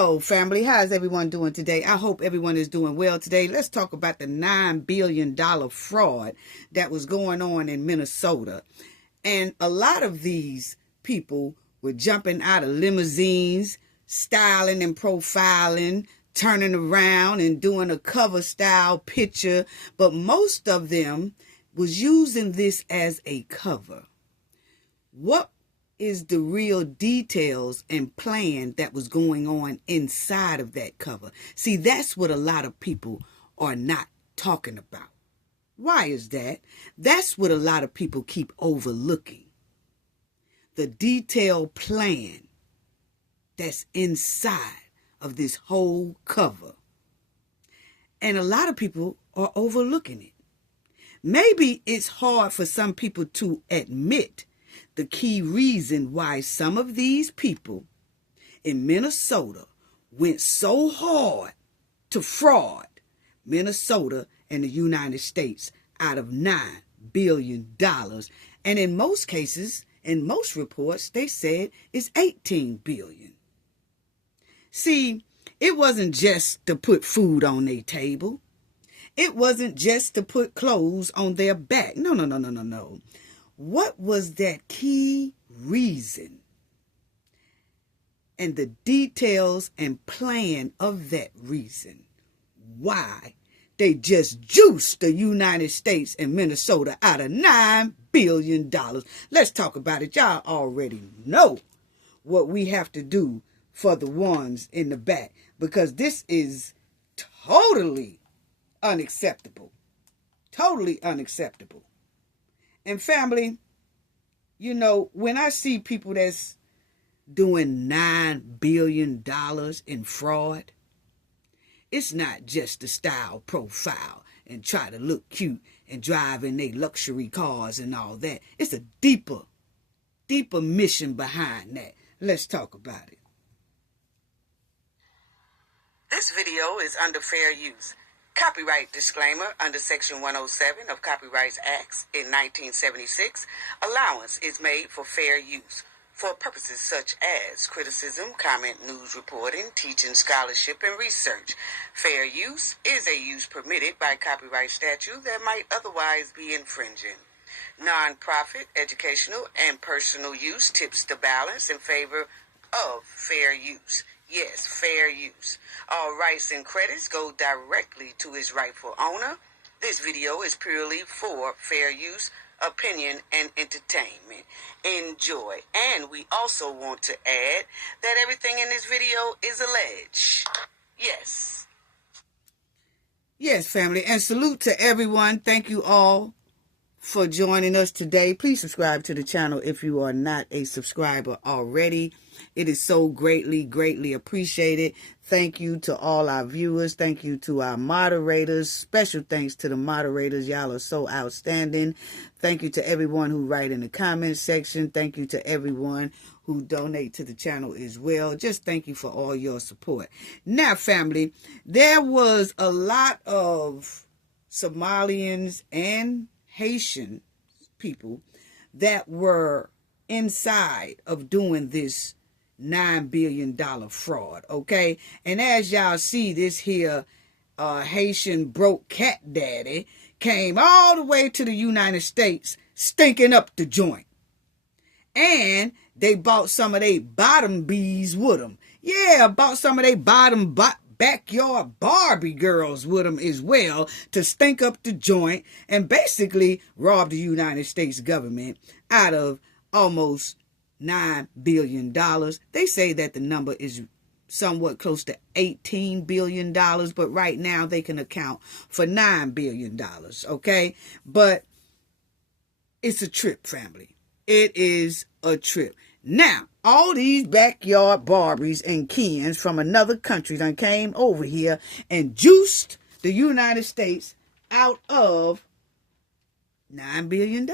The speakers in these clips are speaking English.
Hello, family. How's everyone doing today? I hope everyone is doing well today. Let's talk about the $9 billion fraud that was going on in Minnesota. And a lot of these people were jumping out of limousines, styling and profiling, turning around and doing a cover style picture. But most of them was using this as a cover. What is the real details and plan that was going on inside of that cover? See, that's what a lot of people are not talking about. Why is that? That's what a lot of people keep overlooking. The detailed plan that's inside of this whole cover. And a lot of people are overlooking it. Maybe it's hard for some people to admit the key reason why some of these people in Minnesota went so hard to fraud Minnesota and the United States out of $9 billion. And in most cases, in most reports, they said it's $18 billion. See, it wasn't just to put food on their table. It wasn't just to put clothes on their back. No. What was that key reason? And the details and plan of that reason. Why they just juiced the United States and Minnesota out of $9 billion. Let's talk about it. Y'all already know what we have to do for the ones in the back, because this is totally unacceptable. Totally unacceptable. And family, you know, when I see people that's doing $9 billion in fraud, it's not just the style profile and try to look cute and drive in their luxury cars and all that. It's a deeper mission behind that. Let's talk about it. This video is under fair use. Copyright disclaimer under Section 107 of Copyrights Acts in 1976. Allowance is made for fair use for purposes such as criticism, comment, news reporting, teaching, scholarship, and research. Fair use is a use permitted by copyright statute that might otherwise be infringing. Non-profit, educational, and personal use tips the balance in favor of fair use. Yes, fair use. All rights and credits go directly to its rightful owner. This video is purely for fair use, opinion, and entertainment. Enjoy. And we also want to add that everything in this video is alleged. Yes. Yes, family. And salute to everyone. Thank you all for joining us today. Please subscribe to the channel if you are not a subscriber already. It is so greatly appreciated. Thank you to all our viewers. Thank you to our moderators. Special thanks to the moderators. Y'all are so outstanding. Thank you to everyone who write in the comment section. Thank you to everyone who donate to the channel as well. Just thank you for all your support. Now, family, there was a lot of Somalians and Haitian people that were inside of doing this $9 billion fraud, okay? And as y'all see, this here Haitian broke cat daddy came all the way to the United States stinking up the joint. And they bought some of their bottom bees with them. Yeah, bought some of their bottom backyard Barbie girls with them as well to stink up the joint and basically rob the United States government out of almost $9 billion. They say that the number is somewhat close to $18 billion, but right now they can account for $9 billion, okay? But it's a trip, family. It is a trip. Now, all these backyard Barbies and Kens from another country done came over here and juiced the United States out of $9 billion.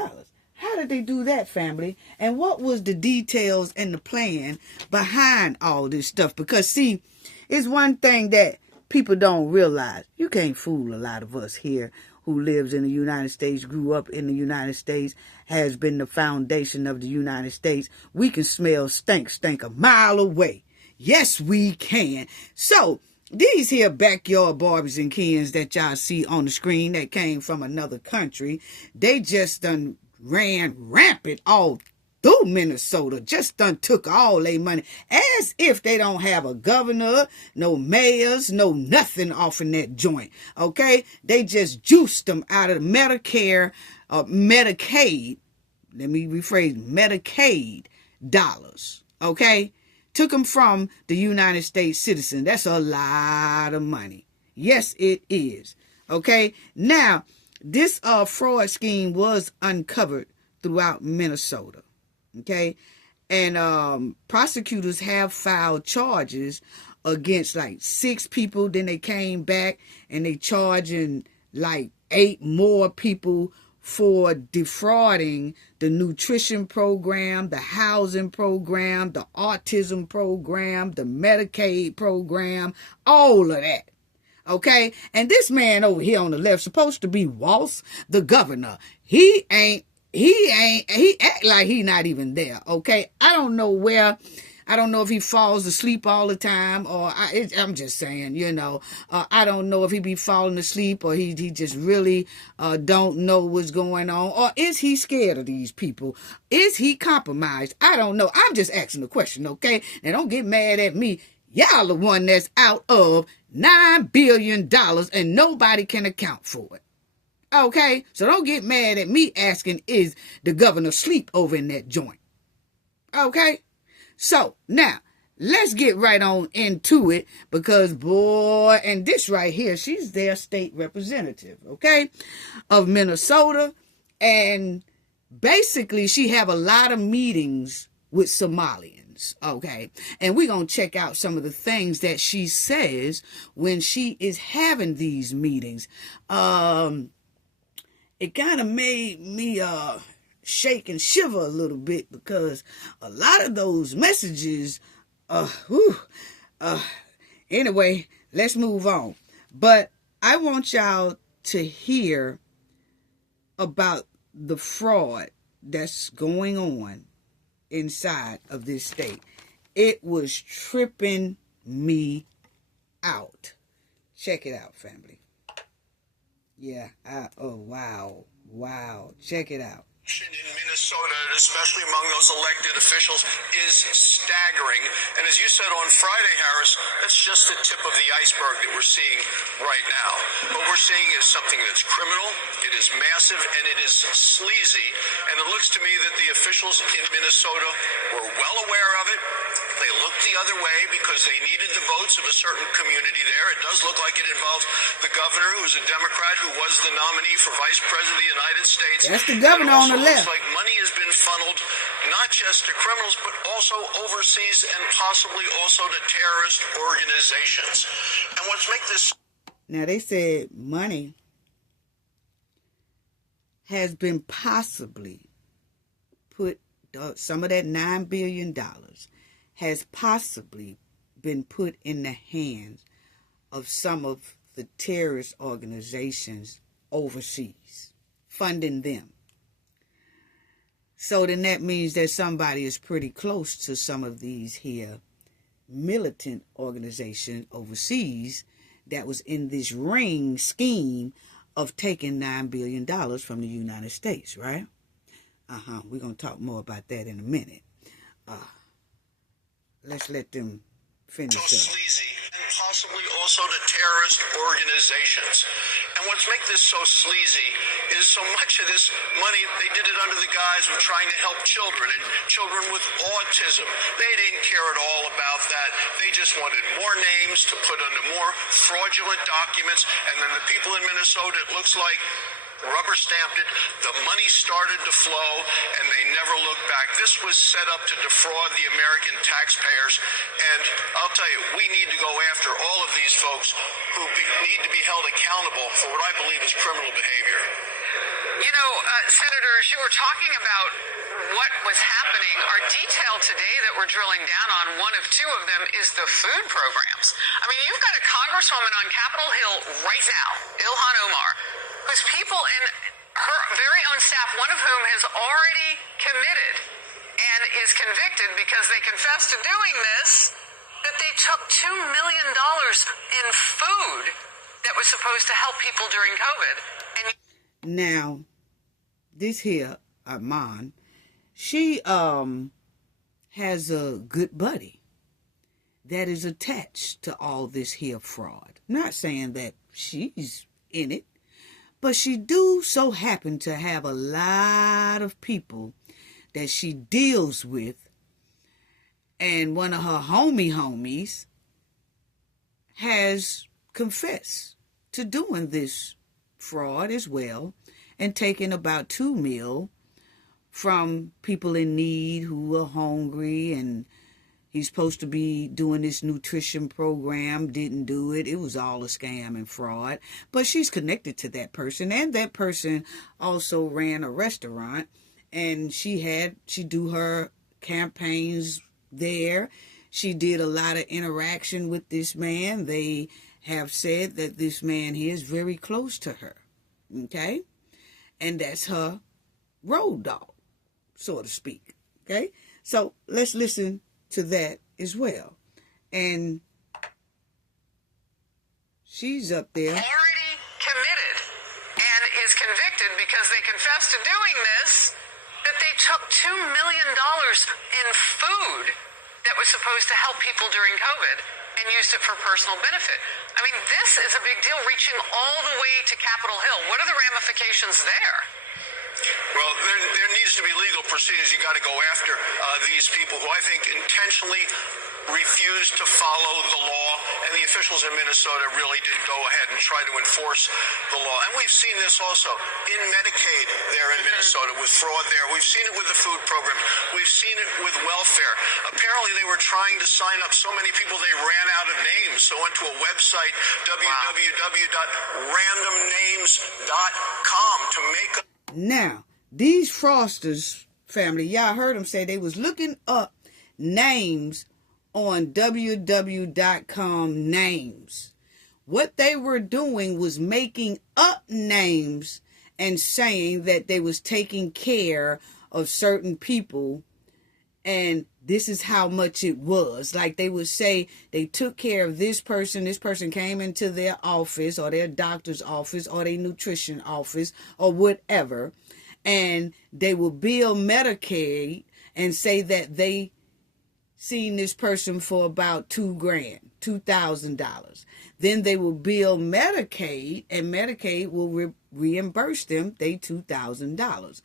How did they do that, family? And what was the details and the plan behind all this stuff? Because, see, it's one thing that people don't realize. You can't fool a lot of us here who lives in the United States, grew up in the United States, has been the foundation of the United States. We can smell stink a mile away. Yes, we can. So, these here backyard Barbies and Kens that y'all see on the screen that came from another country, they just done ran rampant all through Minnesota, just done took all their money as if they don't have a governor, no mayors, no nothing off in that joint. Okay? They just juiced them out of Medicare, Medicaid. Let me rephrase, Medicaid dollars. Okay? Took them from the United States citizen. That's a lot of money. Yes, it is. Okay? Now, this fraud scheme was uncovered throughout Minnesota. Okay? And prosecutors have filed charges against like 6 people. Then they came back and they charging like 8 more people for defrauding the nutrition program, the housing program, the autism program, the Medicaid program, all of that. Okay? And this man over here on the left, supposed to be Walsh, the governor, he act like he not even there. Okay? I don't know if he falls asleep all the time, or I'm just saying, I don't know if he be falling asleep, or he just really don't know what's going on, or is he scared of these people? Is he compromised? I don't know. I'm just asking the question, okay? Now don't get mad at me. Y'all the one that's out of $9 billion and nobody can account for it. Okay? So don't get mad at me asking, is the governor asleep over in that joint? Okay? So, now, let's get right on into it, because, boy, and this right here, she's their state representative, okay, of Minnesota, and basically she have a lot of meetings with Somalians, okay, and we're going to check out some of the things that she says when she is having these meetings. It kind of made me, shake and shiver a little bit, because a lot of those messages, anyway, let's move on. But I want y'all to hear about the fraud that's going on inside of this state. It was tripping me out. Check it out, family. Yeah, wow, check it out. In Minnesota, especially among those elected officials, is staggering. And as you said on Friday, Harris, that's just the tip of the iceberg that we're seeing right now. What we're seeing is something that's criminal, it is massive, and it is sleazy. And it looks to me that the officials in Minnesota were well aware of it. They looked the other way because they needed the votes of a certain community there. It does look like it involves the governor, who's a Democrat, who was the nominee for vice president of the United States. That's the governor on the left. Looks like money has been funneled not just to criminals, but also overseas and possibly also to terrorist organizations. And what's make this... Now, they said money has been possibly put, some of that $9 billion has possibly been put in the hands of some of the terrorist organizations overseas, funding them. So then that means that somebody is pretty close to some of these here militant organizations overseas that was in this ring scheme of taking $9 billion from the United States, right? We're going to talk more about that in a minute. Let's let them finish up. Sleazy, and possibly also to terrorist organizations. And what's make this so sleazy is so much of this money, they did it under the guise of trying to help children and children with autism. They didn't care at all about that. They just wanted more names to put under more fraudulent documents. And then the people in Minnesota, it looks like, rubber stamped it, the money started to flow, and they never looked back. This was set up to defraud the American taxpayers, and I'll tell you, we need to go after all of these folks who need to be held accountable for what I believe is criminal behavior. You know, Senators, you were talking about what was happening. Our detail today that we're drilling down on, one of 2 of them, is the food programs. I mean, you've got a congresswoman on Capitol Hill right now, Ilhan Omar, whose people in her very own staff, one of whom has already committed and is convicted because they confessed to doing this, that they took $2 million in food that was supposed to help people during COVID. And now, this here, Armand, she has a good buddy that is attached to all this here fraud. Not saying that she's in it, but she do so happen to have a lot of people that she deals with, and one of her homies has confessed to doing this fraud as well, and taking about $2 million from people in need who are hungry, and he's supposed to be doing this nutrition program, didn't do it. It was all a scam and fraud. But she's connected to that person, and that person also ran a restaurant, and she do her campaigns there. She did a lot of interaction with this man. They have said that this man here is very close to her. Okay? And that's her road dog, so to speak. Okay? So let's listen to that as well. And she's up there. Already committed and is convicted because they confessed to doing this, that they took $2 million in food that was supposed to help people during COVID and used it for personal benefit. I mean, this is a big deal, reaching all the way to Capitol Hill. What are the ramifications there? Well, there needs to be legal proceedings. You got to go after these people who I think intentionally refused to follow the law, and the officials in Minnesota really did go ahead and try to enforce the law. And we've seen this also in Medicaid there in Minnesota with fraud there. We've seen it with the food program. We've seen it with welfare. Apparently they were trying to sign up so many people they ran out of names, so went to a website, www.randomnames.com, to make a... Now, these fraudsters, family, y'all heard them say they was looking up names on www.com names. What they were doing was making up names and saying that they was taking care of certain people, and this is how much it was. Like they would say they took care of this person came into their office or their doctor's office or their nutrition office or whatever, and they will bill Medicaid and say that they seen this person for about $2,000. Then they will bill Medicaid, and Medicaid will reimburse them they $2,000.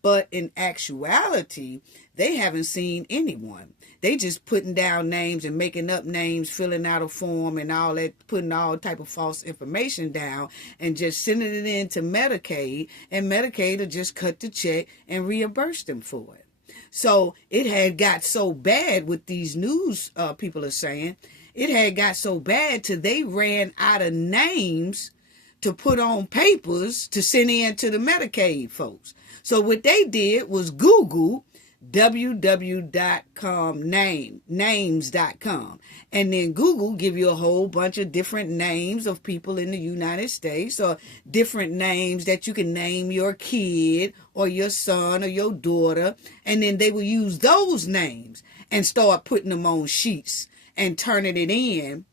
But in actuality, they haven't seen anyone. They just putting down names and making up names, filling out a form and all that, putting all type of false information down and just sending it in to Medicaid, and Medicaid will just cut the check and reimburse them for it. So it had got so bad with these news people are saying, it had got so bad till they ran out of names to put on papers to send in to the Medicaid folks. So what they did was Google www.com names.com, and then Google give you a whole bunch of different names of people in the United States, or different names that you can name your kid or your son or your daughter, and then they will use those names and start putting them on sheets and turning it in,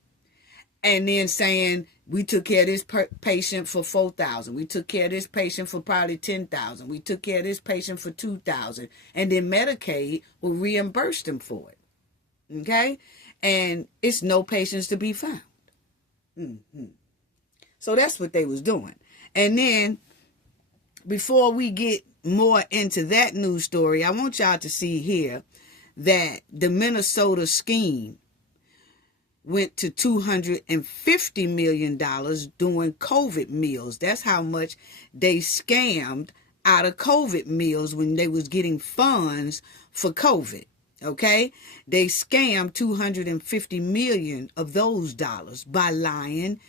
and then saying, we took care of this patient for $4,000. We took care of this patient for probably $10,000. We took care of this patient for $2,000. And then Medicaid will reimburse them for it. Okay? And it's no patients to be found. So that's what they was doing. And then, before we get more into that news story, I want y'all to see here that the Minnesota scheme went to $250 million doing COVID meals. That's how much they scammed out of COVID meals when they was getting funds for COVID. Okay? They scammed $250 million of those dollars by lying,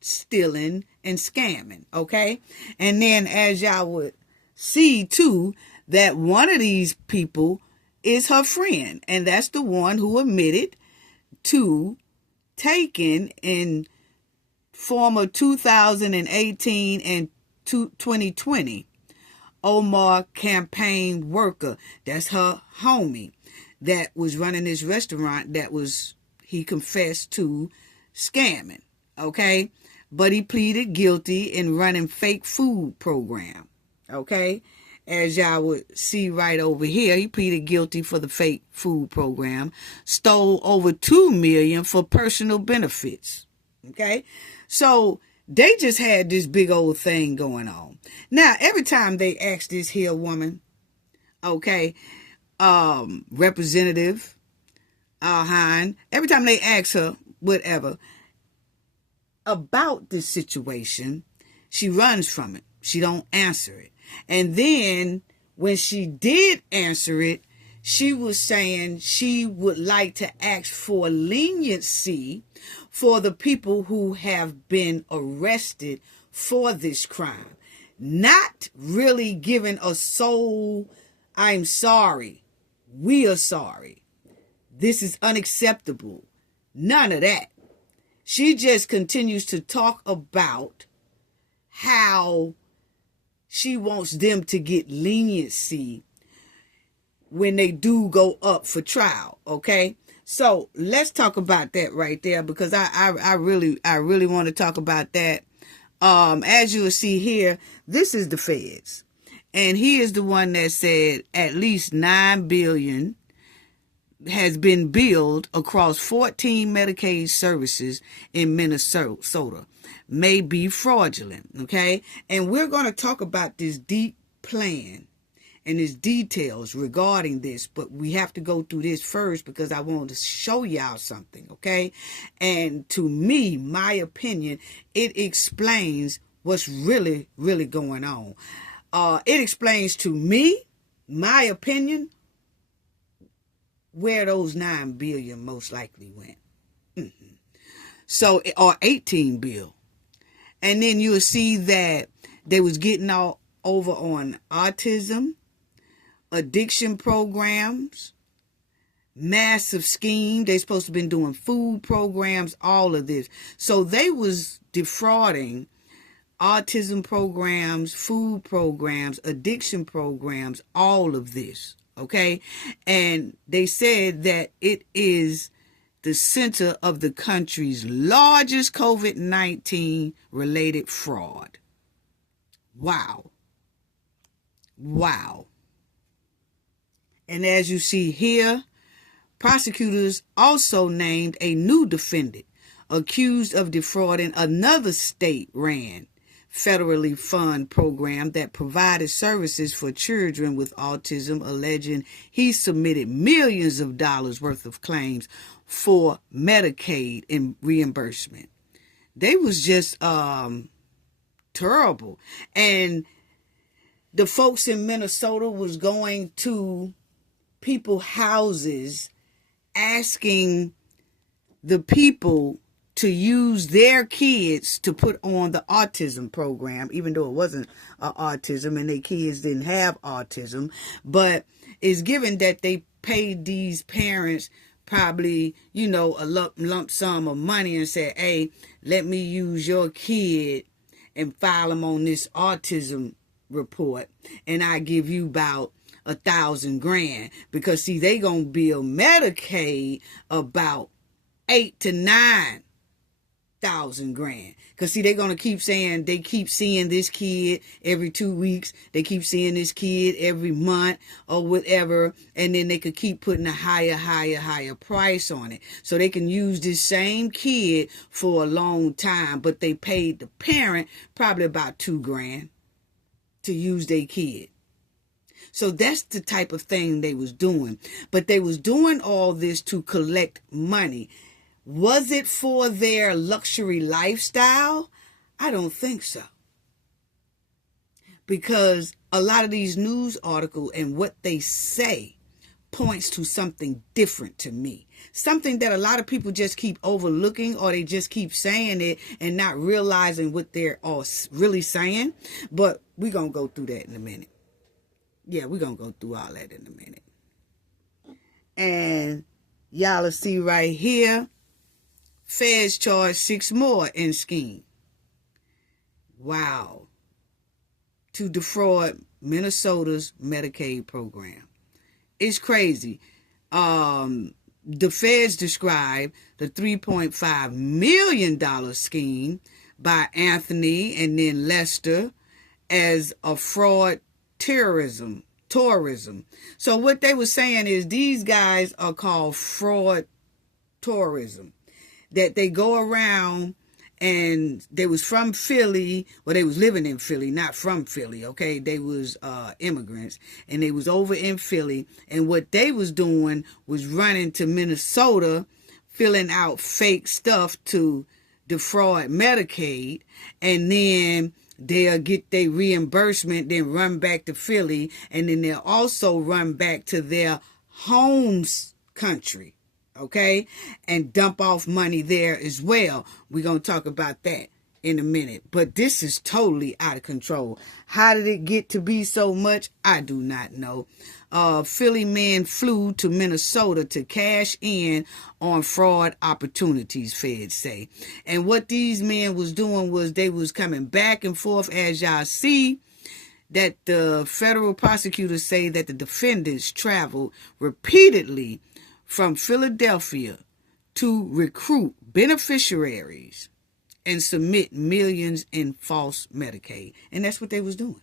stealing, and scamming. Okay? And then, as y'all would see too, that one of these people is her friend, and that's the one who admitted to taken in former 2018 and 2020 Omar campaign worker. That's her homie that was running this restaurant that was he confessed to scamming, okay? But he pleaded guilty in running fake food program, okay? As y'all would see right over here, he pleaded guilty for the fake food program, stole over $2 million for personal benefits, okay? So they just had this big old thing going on. Now, every time they ask this here woman, okay, Representative Alhine, every time they ask her, whatever, about this situation, she runs from it. She don't answer it. And then when she did answer it, she was saying she would like to ask for leniency for the people who have been arrested for this crime. Not really giving a soul, I'm sorry, we are sorry, this is unacceptable. None of that. She just continues to talk about how she wants them to get leniency when they do go up for trial, okay? So let's talk about that right there, because I really want to talk about that. As you will see here, this is the feds, and he is the one that said at least $9 billion has been billed across 14 Medicaid services in Minnesota, may be fraudulent, okay? And we're going to talk about this deep plan and its details regarding this, but we have to go through this first because I want to show y'all something, okay? And to me, my opinion, it explains what's really going on. It explains to me, my opinion, where those $9 billion most likely went. So, or 18 bill. And then you'll see that they was getting all over on autism, addiction programs, massive scheme. They supposed to have been doing food programs, all of this. So they was defrauding autism programs, food programs, addiction programs, all of this. Okay. And they said that it is the center of the country's largest COVID-19 related fraud. Wow. Wow. And as you see here, prosecutors also named a new defendant accused of defrauding another state-ran federally funded program that provided services for children with autism, alleging he submitted millions of dollars worth of claims for Medicaid and reimbursement. They was just terrible. And the folks in Minnesota was going to people's houses asking the people to use their kids to put on the autism program, even though it wasn't autism and their kids didn't have autism. But it's given that they paid these parents probably, a lump sum of money and said, hey, let me use your kid and file them on this autism report, and I give you about $1,000 because see, they gonna bill Medicaid about $8,000 to $9,000 because see, they're gonna keep saying they keep seeing this kid every 2 weeks, they keep seeing this kid every month or whatever, and then they could keep putting a higher price on it, so they can use this same kid for a long time. But they paid the parent probably about $2,000 to use their kid. So that's the type of thing they was doing. But they was doing all this to collect money. Was it for their luxury lifestyle? I don't think so. Because a lot of these news articles and what they say points to something different to me. Something that a lot of people just keep overlooking, or they just keep saying it and not realizing what they're all really saying. But we're going to go through that in a minute. Yeah, we're going to go through all that in a minute. And y'all will see right here, feds charged 6 more in scheme. Wow. To defraud Minnesota's Medicaid program. It's crazy. The feds described the $3.5 million scheme by Anthony and then Lester as a fraud tourism. So what they were saying is these guys are called fraud tourism. That they go around, and they was from Philly. Well, they was living in Philly, not from Philly, okay? They was immigrants, and they was over in Philly. And what they was doing was running to Minnesota, filling out fake stuff to defraud Medicaid, and then they'll get their reimbursement, then run back to Philly, and then they'll also run back to their home's country, okay, and dump off money there as well. We're going to talk about that in a minute. But this is totally out of control. How did it get to be so much? I do not know. Philly men flew to Minnesota to cash in on fraud opportunities, feds say. And what these men was doing was they was coming back and forth, as y'all see, that the federal prosecutors say that the defendants traveled repeatedly from Philadelphia to recruit beneficiaries and submit millions in false Medicaid. And that's what they was doing.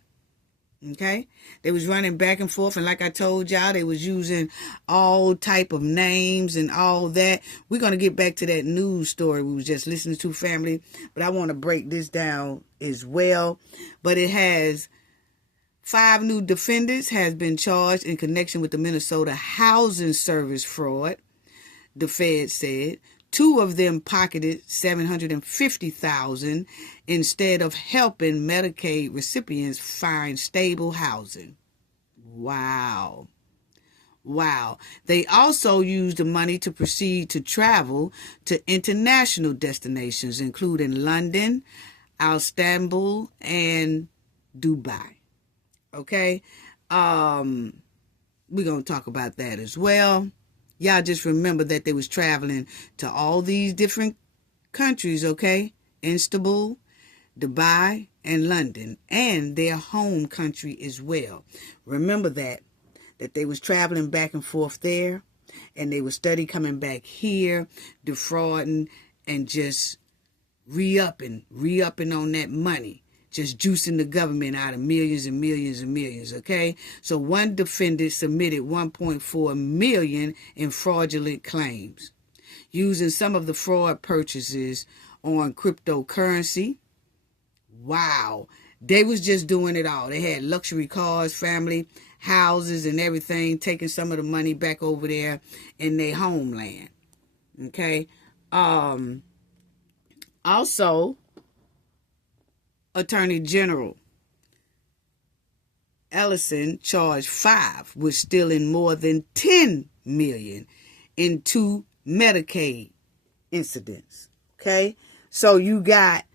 Okay? They was running back and forth, and like I told y'all, they was using all type of names and all that. We're going to get back to that news story we was just listening to, family, but I want to break this down as well. But it has 5 new defendants has been charged in connection with the Minnesota Housing Service fraud, the Fed said. 2 of them pocketed $750,000 instead of helping Medicaid recipients find stable housing. Wow. They also used the money to proceed to travel to international destinations, including London, Istanbul, and Dubai. Okay? We're going to talk about that as well. Y'all just remember that they was traveling to all these different countries, okay? Istanbul, Dubai, and London, and their home country as well. Remember that they was traveling back and forth there, and they was steady coming back here, defrauding, and just re-upping on that money. Just juicing the government out of millions and millions and millions, okay? So one defendant submitted $1.4 million in fraudulent claims, using some of the fraud purchases on cryptocurrency. Wow. They was just doing it all. They had luxury cars, family, houses, and everything, taking some of the money back over there in their homeland, okay? Also, Attorney General Ellison charged 5 with stealing more than $10 million in 2 Medicaid incidents. Okay, so you got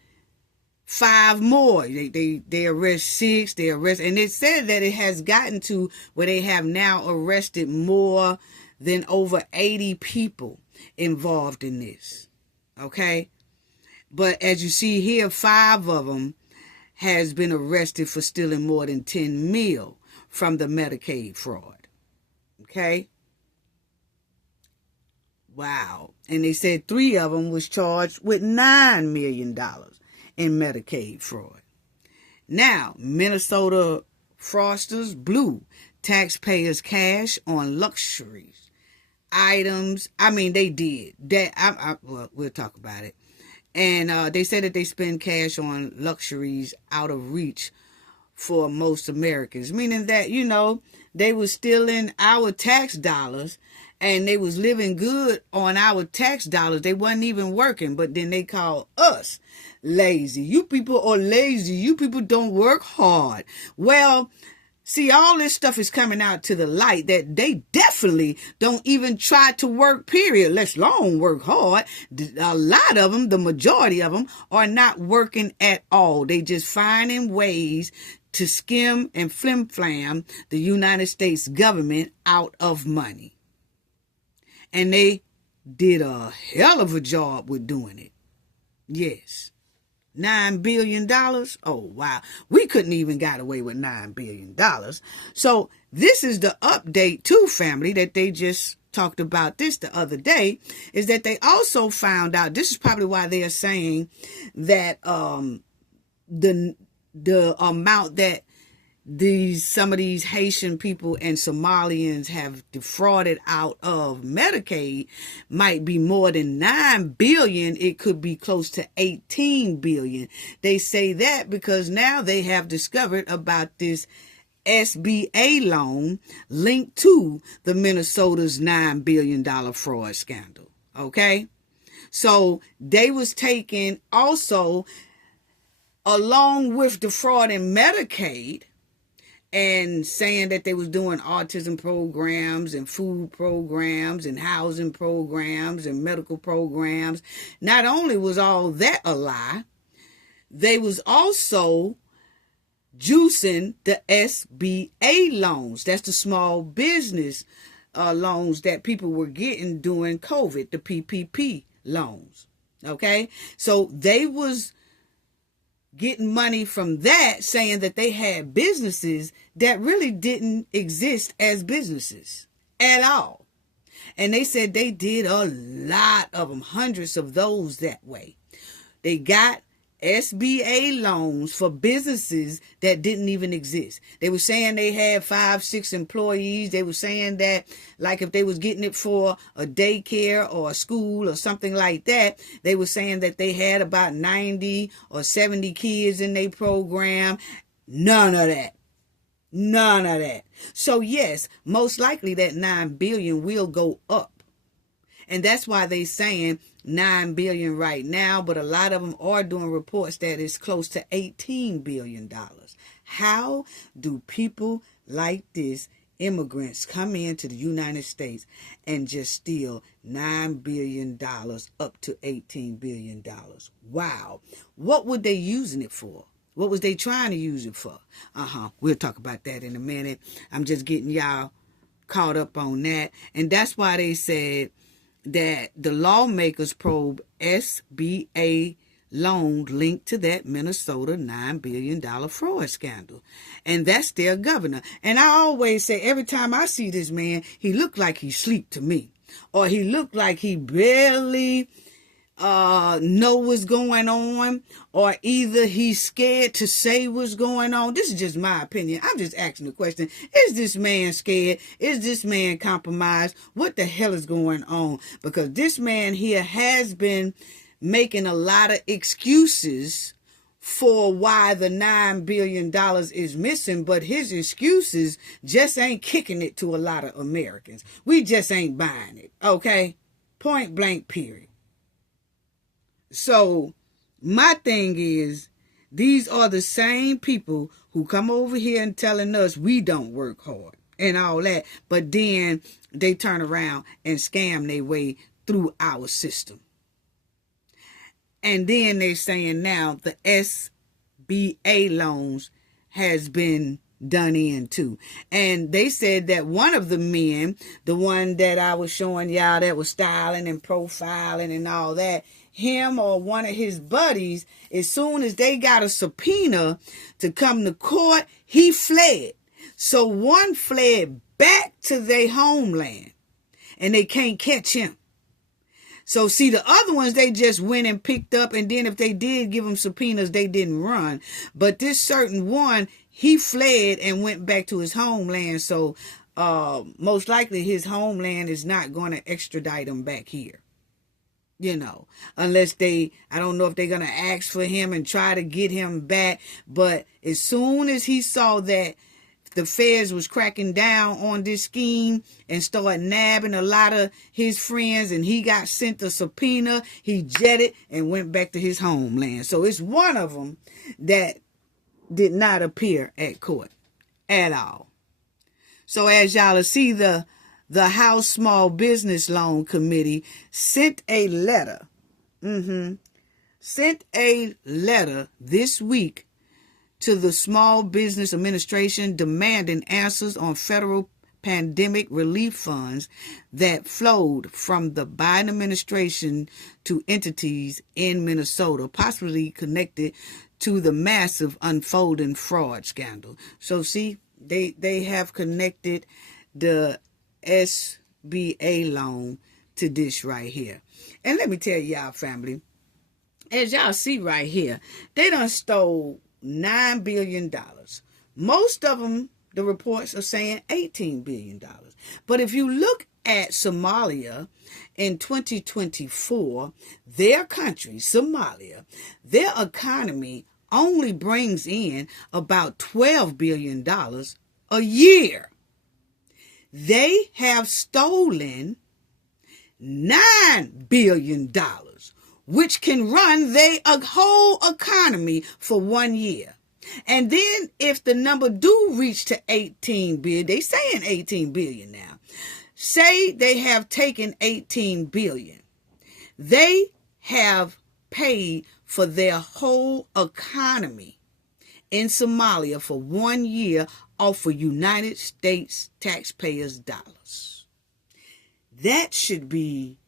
5 more. They arrest 6. They arrest, and it said that it has gotten to where they have now arrested more than over 80 people involved in this. Okay, but as you see here, 5 of them has been arrested for stealing more than $10 million from the Medicaid fraud. Okay? Wow. And they said 3 of them was charged with $9 million in Medicaid fraud. Now, Minnesota fraudsters blew taxpayers' cash on luxuries items. I mean, they did. Well, we'll talk about it. And they said that they spend cash on luxuries out of reach for most Americans, meaning that, you know, they was stealing our tax dollars and they was living good on our tax dollars. They wasn't even working, but then they call us lazy. You people are lazy. You people don't work hard. Well, see, all this stuff is coming out to the light that they definitely don't even try to work, period, let alone work hard. A lot of them, the majority of them, are not working at all. They just finding ways to skim and flim-flam the United States government out of money. And they did a hell of a job with doing it. Yes. $9 billion? Oh, wow. We couldn't even got away with $9 billion. So this is the update to family that they just talked about this the other day, is that they also found out, this is probably why they are saying that the amount that some of these Haitian people and Somalians have defrauded out of Medicaid might be more than 9 billion. It could be close to 18 billion. They say that because now they have discovered about this SBA loan linked to the Minnesota's $9 billion fraud scandal. Okay. So they was taken also along with defrauding Medicaid and saying that they was doing autism programs and food programs and housing programs and medical programs. Not only was all that a lie, they was also juicing the SBA loans. That's the small business loans that people were getting during COVID, the PPP loans. Okay? So they was getting money from that, saying that they had businesses that really didn't exist as businesses at all. And they said they did a lot of them, hundreds of those that way. They got SBA loans for businesses that didn't even exist. They were saying they had 5, 6 employees. They were saying that, like, if they was getting it for a daycare or a school or something like that, they were saying that they had about 90 or 70 kids in their program. None of that. None of that. So yes, most likely that 9 billion will go up. And that's why they saying 9 billion right now, but a lot of them are doing reports that it's close to $18 billion. How do people like this, immigrants, come into the United States and just steal $9 billion up to $18 billion? Wow. What would they using it for? What was they trying to use it for? We'll talk about that in a minute. I'm just getting y'all caught up on that. And that's why they said that the lawmakers probe SBA loan linked to that Minnesota $9 billion fraud scandal. And that's their governor. And I always say, every time I see this man, he looked like he sleep to me. Or he looked like he barely know what's going on, or either he's scared to say what's going on. This is just my opinion. I'm just asking the question. Is this man scared? Is this man compromised? What the hell is going on? Because this man here has been making a lot of excuses for why the $9 billion is missing, but his excuses just ain't kicking it to a lot of Americans. We just ain't buying it, okay? Point blank, period. So my thing is, these are the same people who come over here and telling us we don't work hard and all that, but then they turn around and scam their way through our system. And then they're saying now the SBA loans has been done in too. And they said that one of the men, the one that I was showing y'all that was styling and profiling and all that, him or one of his buddies, as soon as they got a subpoena to come to court, he fled. So one fled back to their homeland and they can't catch him. So see, the other ones, they just went and picked up, and then if they did give them subpoenas, they didn't run. But this certain one, he fled and went back to his homeland. So most likely his homeland is not going to extradite him back here. You know, unless I don't know if they're going to ask for him and try to get him back. But as soon as he saw that the feds was cracking down on this scheme and started nabbing a lot of his friends, and he got sent a subpoena, he jetted and went back to his homeland. So it's one of them that did not appear at court at all. So as y'all see, the House Small Business Loan Committee sent a letter this week to the Small Business Administration demanding answers on federal pandemic relief funds that flowed from the Biden administration to entities in Minnesota, possibly connected to the massive unfolding fraud scandal. So see, they have connected the SBA be a loan to this right here. And let me tell y'all, family, as y'all see right here, they done stole $9 billion. Most of them, the reports are saying $18 billion. But if you look at Somalia in 2024, their country, Somalia, their economy only brings in about $12 billion a year. They have stolen $9 billion, which can run their whole economy for 1 year. And then if the number do reach to 18 billion, they saying 18 billion now. Say they have taken 18 billion. They have paid for their whole economy in Somalia for 1 year off of United States taxpayers' dollars. That should be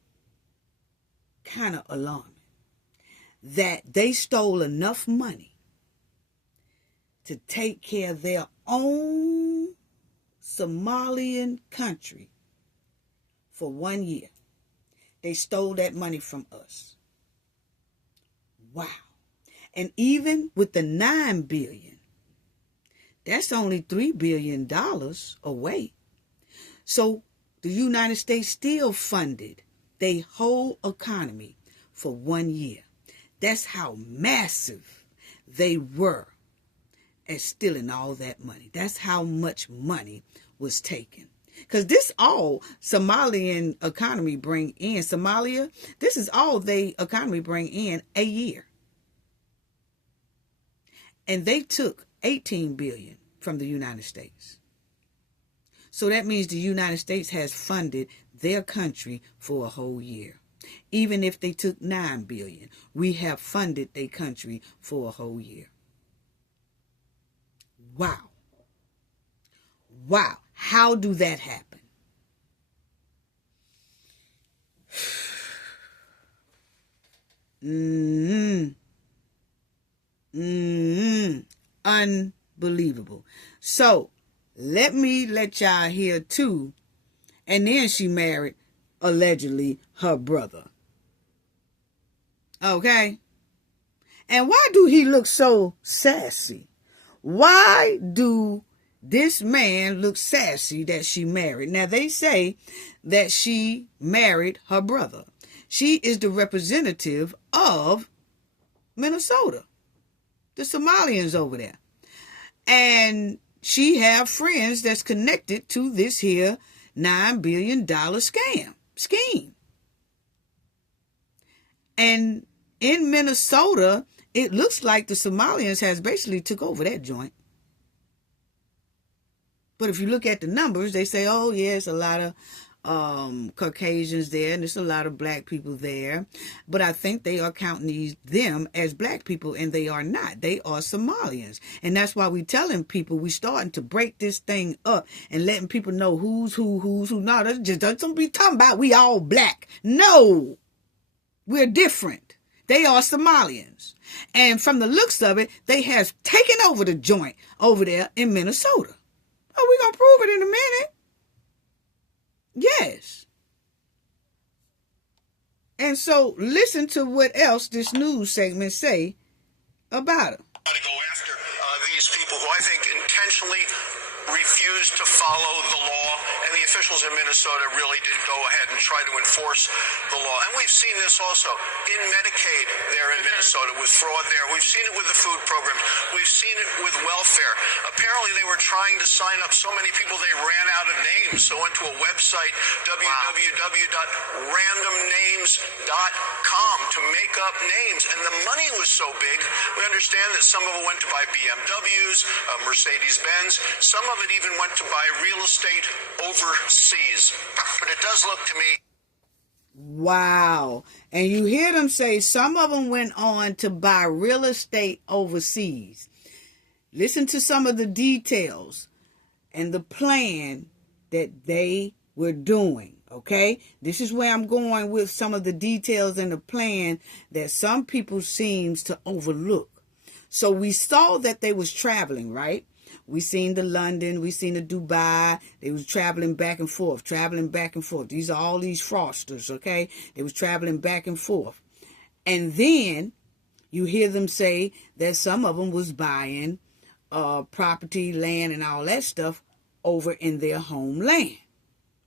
kind of alarming. That they stole enough money to take care of their own Somalian country for 1 year. They stole that money from us. Wow. And even with the $9 billion, that's only $3 billion away. So the United States still funded their whole economy for 1 year. That's how massive they were at stealing all that money. That's how much money was taken. Because this all Somalian economy bring in, Somalia, this is all they economy bring in a year. And they took 18 billion from the United States. So that means the United States has funded their country for a whole year. Even if they took 9 billion, we have funded their country for a whole year. Wow. Wow. How do that happen? Unbelievable. So, let me let y'all hear too. And then she married, allegedly, her brother. Okay? And why do he look so sassy? Why do this man look sassy that she married? Now, they say that she married her brother. She is the representative of Minnesota, the Somalians over there. And she have friends that's connected to this here $9 billion scheme. And in Minnesota, it looks like the Somalians has basically took over that joint. But if you look at the numbers, they say, oh, yeah, it's a lot of Caucasians there, and there's a lot of black people there. But I think they are counting them as black people, and they are not. They are Somalians. And that's why we telling people we starting to break this thing up and letting people know who's who. No, that's just don't be talking about we all black. No, we're different. They are Somalians. And from the looks of it, they have taken over the joint over there in Minnesota. Oh, we're going to prove it in a minute. Yes. And so listen to what else this news segment say about it. To go after these people who I think intentionally refused to follow the law, and the officials in Minnesota really did go ahead and try to enforce the law. And we've seen this also in Medicaid there in Minnesota with fraud there. We've seen it with the food programs. We've seen it with welfare. Apparently they were trying to sign up so many people they ran out of names. So went to a website, www.randomnames.com, to make up names. And the money was so big, we understand that some of it went to buy BMWs, Mercedes-Benz. Some of it even went to buy real estate overseas. But it does look to me... Wow. And you hear them say some of them went on to buy real estate overseas. Listen to some of the details and the plan that they were doing. Okay, this is where I'm going with some of the details and the plan that some people seems to overlook. So we saw that they was traveling, right? We seen the London, we seen the Dubai. They was traveling back and forth, These are all these fraudsters, okay? They was traveling back and forth. And then you hear them say that some of them was buying property, land, and all that stuff over in their homeland,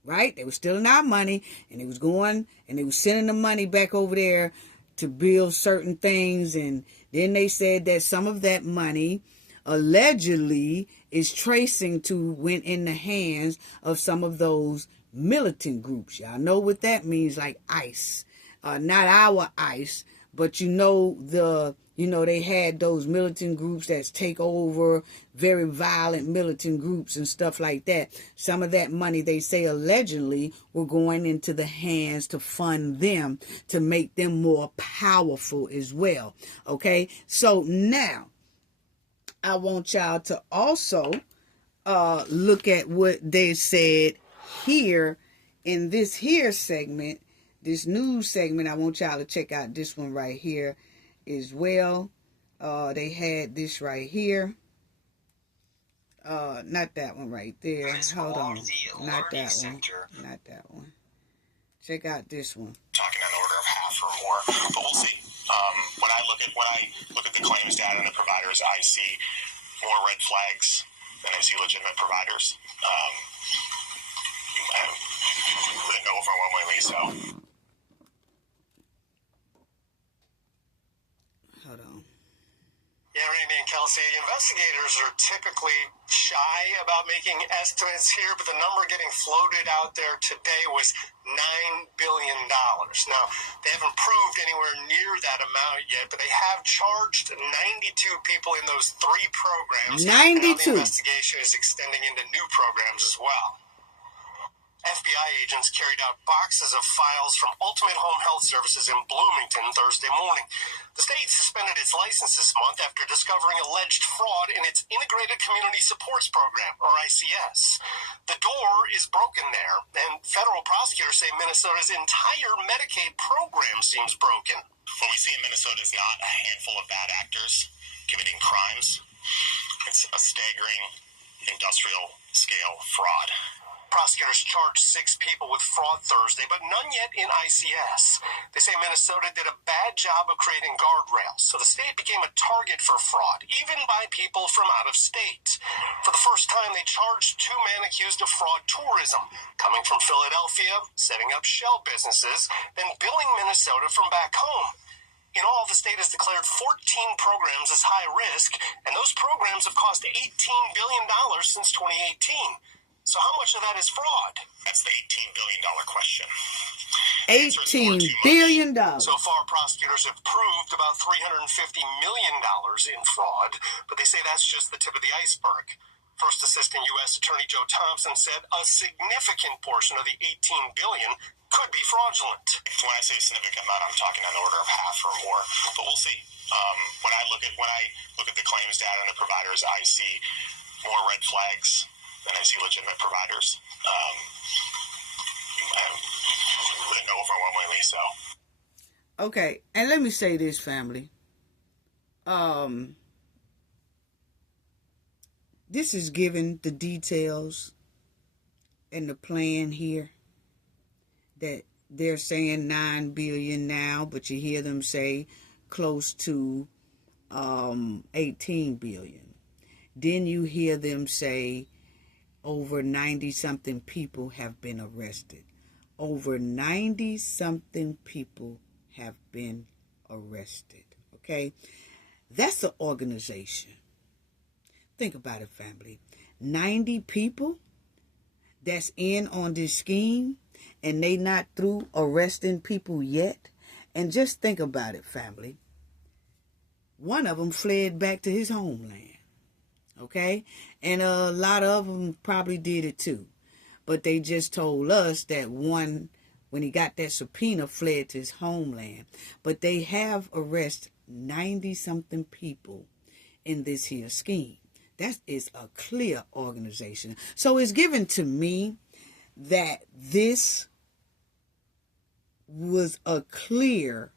right? They were stealing our money, and they was going, and they was sending the money back over there to build certain things. And then they said that some of that money allegedly is tracing to went in the hands of some of those militant groups. Y'all know what that means, like ICE. Not our ICE, but they had those militant groups that take over, very violent militant groups and stuff like that. Some of that money, they say allegedly, were going into the hands to fund them, to make them more powerful as well. Okay, so now I want y'all to also look at what they said here in this here segment, this news segment. I want y'all to check out this one right here as well. They had this right here. Not that one right there. Hold on. Not that one. Not that one. Check out this one. Talking on the order of half or more, but we'll see. When I look at the claims data and the providers, I see more red flags than I see legitimate providers. Overwhelmingly so. Hold on. Yeah, Randy and Kelsey, investigators are typically shy about making estimates here, but the number getting floated out there today was $9 billion. Now, they haven't proved anywhere near that amount yet, but they have charged 92 people in those 3 programs. 92. And now the investigation is extending into new programs as well. FBI agents carried out boxes of files from Ultimate Home Health Services in Bloomington Thursday morning. The state suspended its license this month after discovering alleged fraud in its Integrated Community Supports Program, or ICS. The door is broken there, and federal prosecutors say Minnesota's entire Medicaid program seems broken. What we see in Minnesota is not a handful of bad actors committing crimes. It's a staggering industrial-scale fraud. Prosecutors charged 6 people with fraud Thursday, but none yet in ICS. They say Minnesota did a bad job of creating guardrails, so the state became a target for fraud, even by people from out of state. For the first time, they charged 2 men accused of fraud tourism, coming from Philadelphia, setting up shell businesses, then billing Minnesota from back home. In all, the state has declared 14 programs as high risk, and those programs have cost $18 billion since 2018. So how much of that is fraud? That's the $18 billion question. $18 billion. So far, prosecutors have proved about $350 million in fraud, but they say that's just the tip of the iceberg. First Assistant U.S. Attorney Joe Thompson said a significant portion of the $18 billion could be fraudulent. When I say significant amount, I'm talking on the order of half or more, but we'll see. When I look at the claims data and the providers, I see more red flags than I see legitimate providers. Overwhelmingly so. Okay, and let me say this, family. This is given the details and the plan here that they're saying 9 billion now, but you hear them say close to 18 billion. Then you hear them say over 90-something people have been arrested. Over 90-something people have been arrested. Okay? That's an organization. Think about it, family. 90 people that's in on this scheme, and they not through arresting people yet. And just think about it, family. One of them fled back to his homeland. Okay? And a lot of them probably did it too. But they just told us that one, when he got that subpoena, fled to his homeland. But they have arrested 90-something people in this here scheme. That is a clear organization. So it's given to me that this was a clear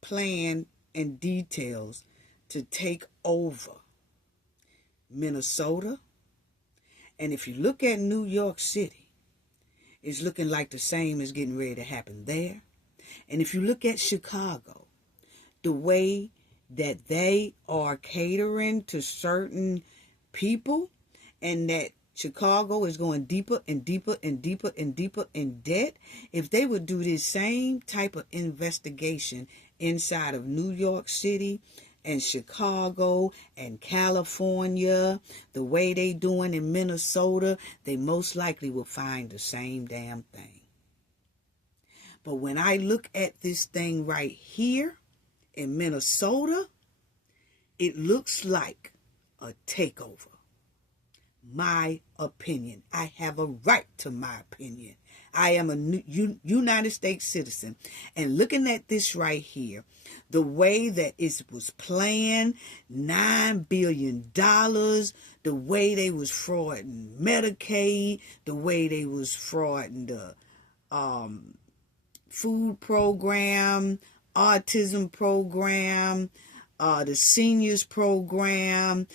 plan and details to take over Minnesota. And if you look at New York City, it's looking like the same is getting ready to happen there. And if you look at Chicago, the way that they are catering to certain people, and that Chicago is going deeper and deeper and deeper and deeper in debt, if they would do this same type of investigation inside of New York City and Chicago and California, the way they doing in Minnesota, they most likely will find the same damn thing. But when I look at this thing right here in Minnesota, it looks like a takeover. My opinion. I have a right to my opinion. I am a United States citizen. And looking at this right here, the way that it was planned, $9 billion, the way they was frauding Medicaid, the way they was frauding the food program, autism program, the seniors program,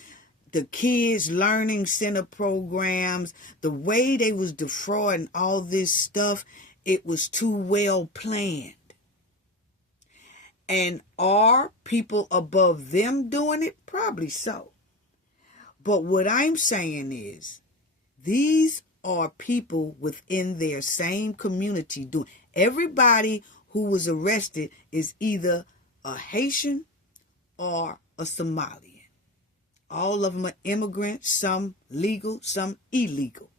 the kids learning center programs, the way they was defrauding all this stuff, it was too well planned. And are people above them doing it? Probably so. But what I'm saying is, these are people within their same community doing. Everybody who was arrested is either a Haitian or a Somalian. All of them are immigrants, some legal, some illegal.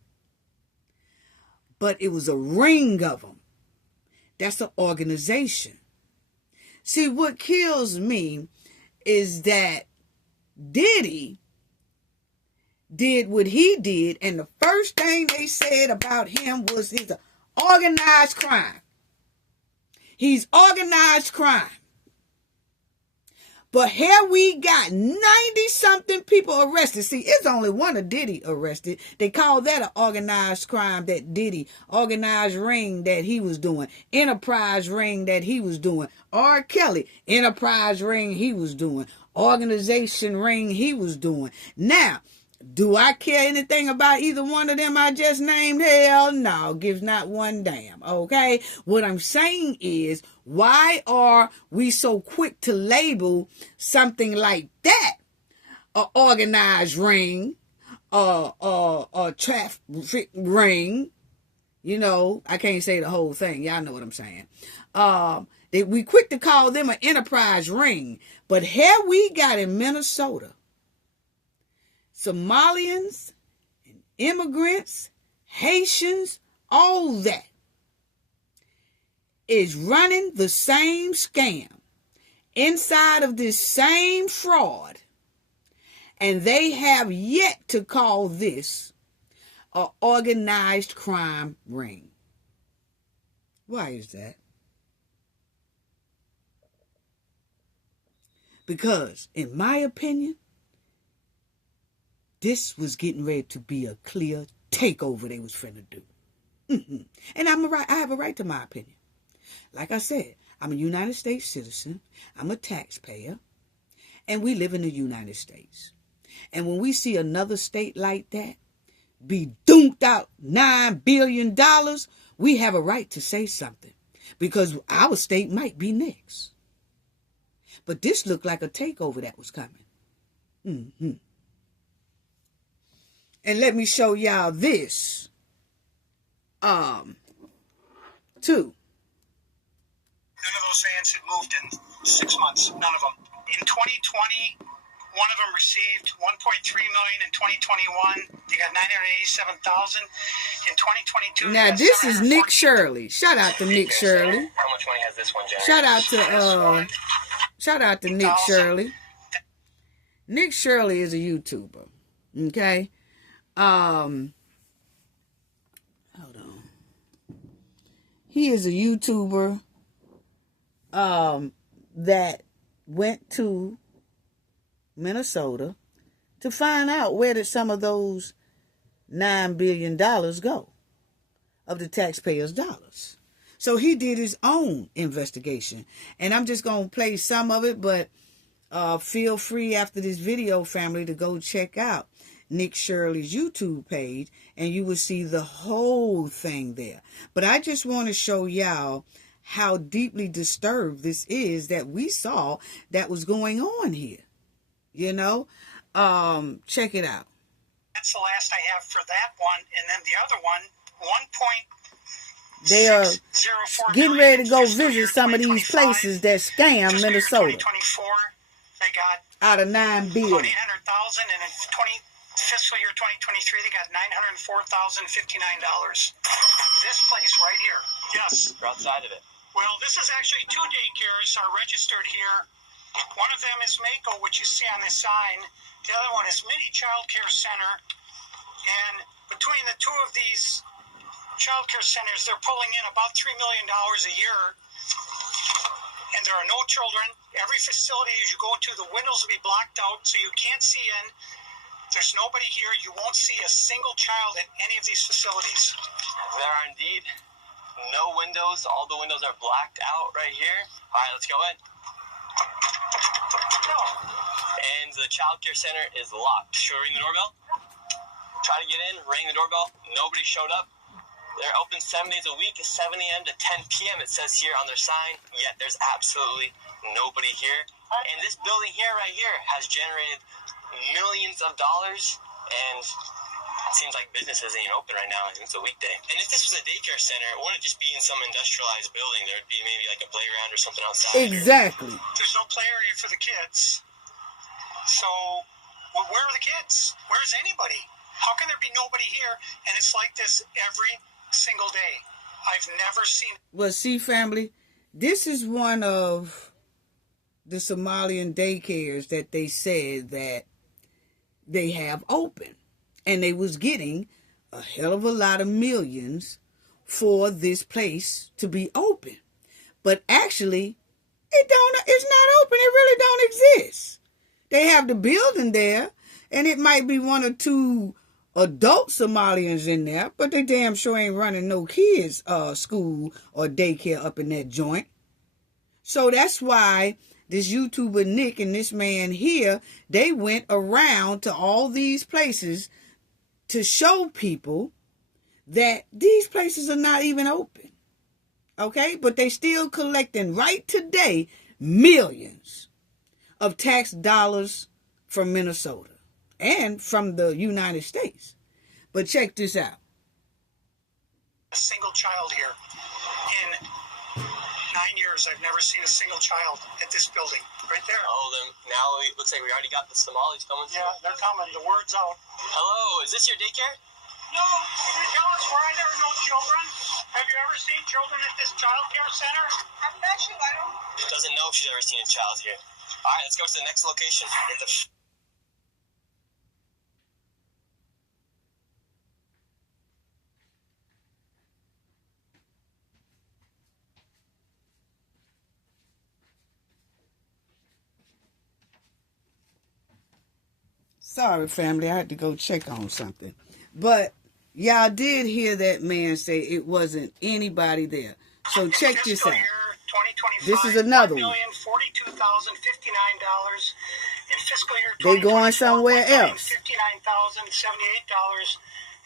But it was a ring of them. That's an organization. See, what kills me is that Diddy did what he did, and the first thing they said about him was he's an organized crime. He's organized crime. But here we got 90-something people arrested. See, it's only one of Diddy arrested. They call that an organized crime, that Diddy, organized ring that he was doing, enterprise ring that he was doing. R. Kelly, enterprise ring he was doing, organization ring he was doing. Now, do I care anything about either one of them I just named? Hell no, gives not one damn, okay? What I'm saying is, why are we so quick to label something like that a organized ring, a traffic ring? You know, I can't say the whole thing. Y'all know what I'm saying. We quick to call them an enterprise ring. But here we got in Minnesota, Somalians, and immigrants, Haitians, all that is running the same scam inside of this same fraud. And they have yet to call this an organized crime ring. Why is that? Because, in my opinion, this was getting ready to be a clear takeover they was finna do. And I have a right to my opinion. Like I said, I'm a United States citizen. I'm a taxpayer. And we live in the United States. And when we see another state like that be dunked out $9 billion, we have a right to say something. Because our state might be next. But this looked like a takeover that was coming. And let me show y'all this. Too. None of those vans had moved in 6 months. None of them. In 2020, one of them received $1.3 million. In 2021, they got $987,000. In 2022, now this is Nick Shirley. Shout out to Nick Shirley. How much money has this one generated? Shout out to Nick Shirley. Nick Shirley is a YouTuber. Okay. Hold on. He is a YouTuber that went to Minnesota to find out where did some of those $9 billion go of the taxpayers' dollars. So he did his own investigation. And I'm just going to play some of it, but Feel free after this video, family, to go check out Nick Shirley's YouTube page, and you will see the whole thing there. But I just want to show y'all how deeply disturbed this is that we saw that was going on here. You know, check it out. That's the last I have for that one, and then the other one, 1.604 They are getting ready to go fiscal year visit some of these 2025. places that scam Fiscal year Minnesota 2024, they got out of $9 about billion. 800,000, and in fiscal year 2023, they got $904,059. This place right here. Yes. We're outside of it. Well, this is actually 2 daycares are registered here. One of them is Mako, which you see on this sign. The other one is Mini Child Care Center. And between the two of these child care centers, they're pulling in about $3 million a year. And there are no children. Every facility as you go to, the windows will be blocked out so you can't see in. There's nobody here. You won't see a single child at any of these facilities. There are indeed no windows. All the windows are blacked out right here. All right, let's go in. And the child care center is locked. Should we ring the doorbell? Try to get in, ring the doorbell. Nobody showed up. They're open 7 days a week, 7 a.m. to 10 p.m. It says here on their sign, yet there's absolutely nobody here. And this building here, right here, has generated millions of dollars, and it seems like business isn't even open right now. It's a weekday. And if this was a daycare center, it wouldn't just be in some industrialized building. There would be maybe like a playground or something outside. Exactly. There's no play area for the kids. So, where are the kids? Where's anybody? How can there be nobody here? And it's like this every single day. I've never seen. Well, see, family, this is one of the Somalian daycares that they said that they have open. And they was getting a hell of a lot of millions for this place to be open. But actually, it's not open. It really don't exist. They have the building there, and it might be 1 or 2 adult Somalians in there, but they damn sure ain't running no kids school or daycare up in that joint. So that's why this YouTuber Nick and this man here, they went around to all these places to show people that these places are not even open. Okay? But they still collecting right today millions of tax dollars from Minnesota and from the United States. But check this out. A single child here. In 9 years, I've never seen a single child at this building. Right there. Oh, then now it looks like we already got the Somalis coming through. Yeah, they're coming. The word's out. Hello, is this your daycare? No, you tell us where I never know children. Have you ever seen children at this child care center? I'm not sure. I don't. She doesn't know if she's ever seen a child here. All right, let's go to the next location. Sorry, family, I had to go check on something. But y'all did hear that man say it wasn't anybody there. So check this out. This is another one. $1,042,059. In fiscal year They going somewhere else. $59,078.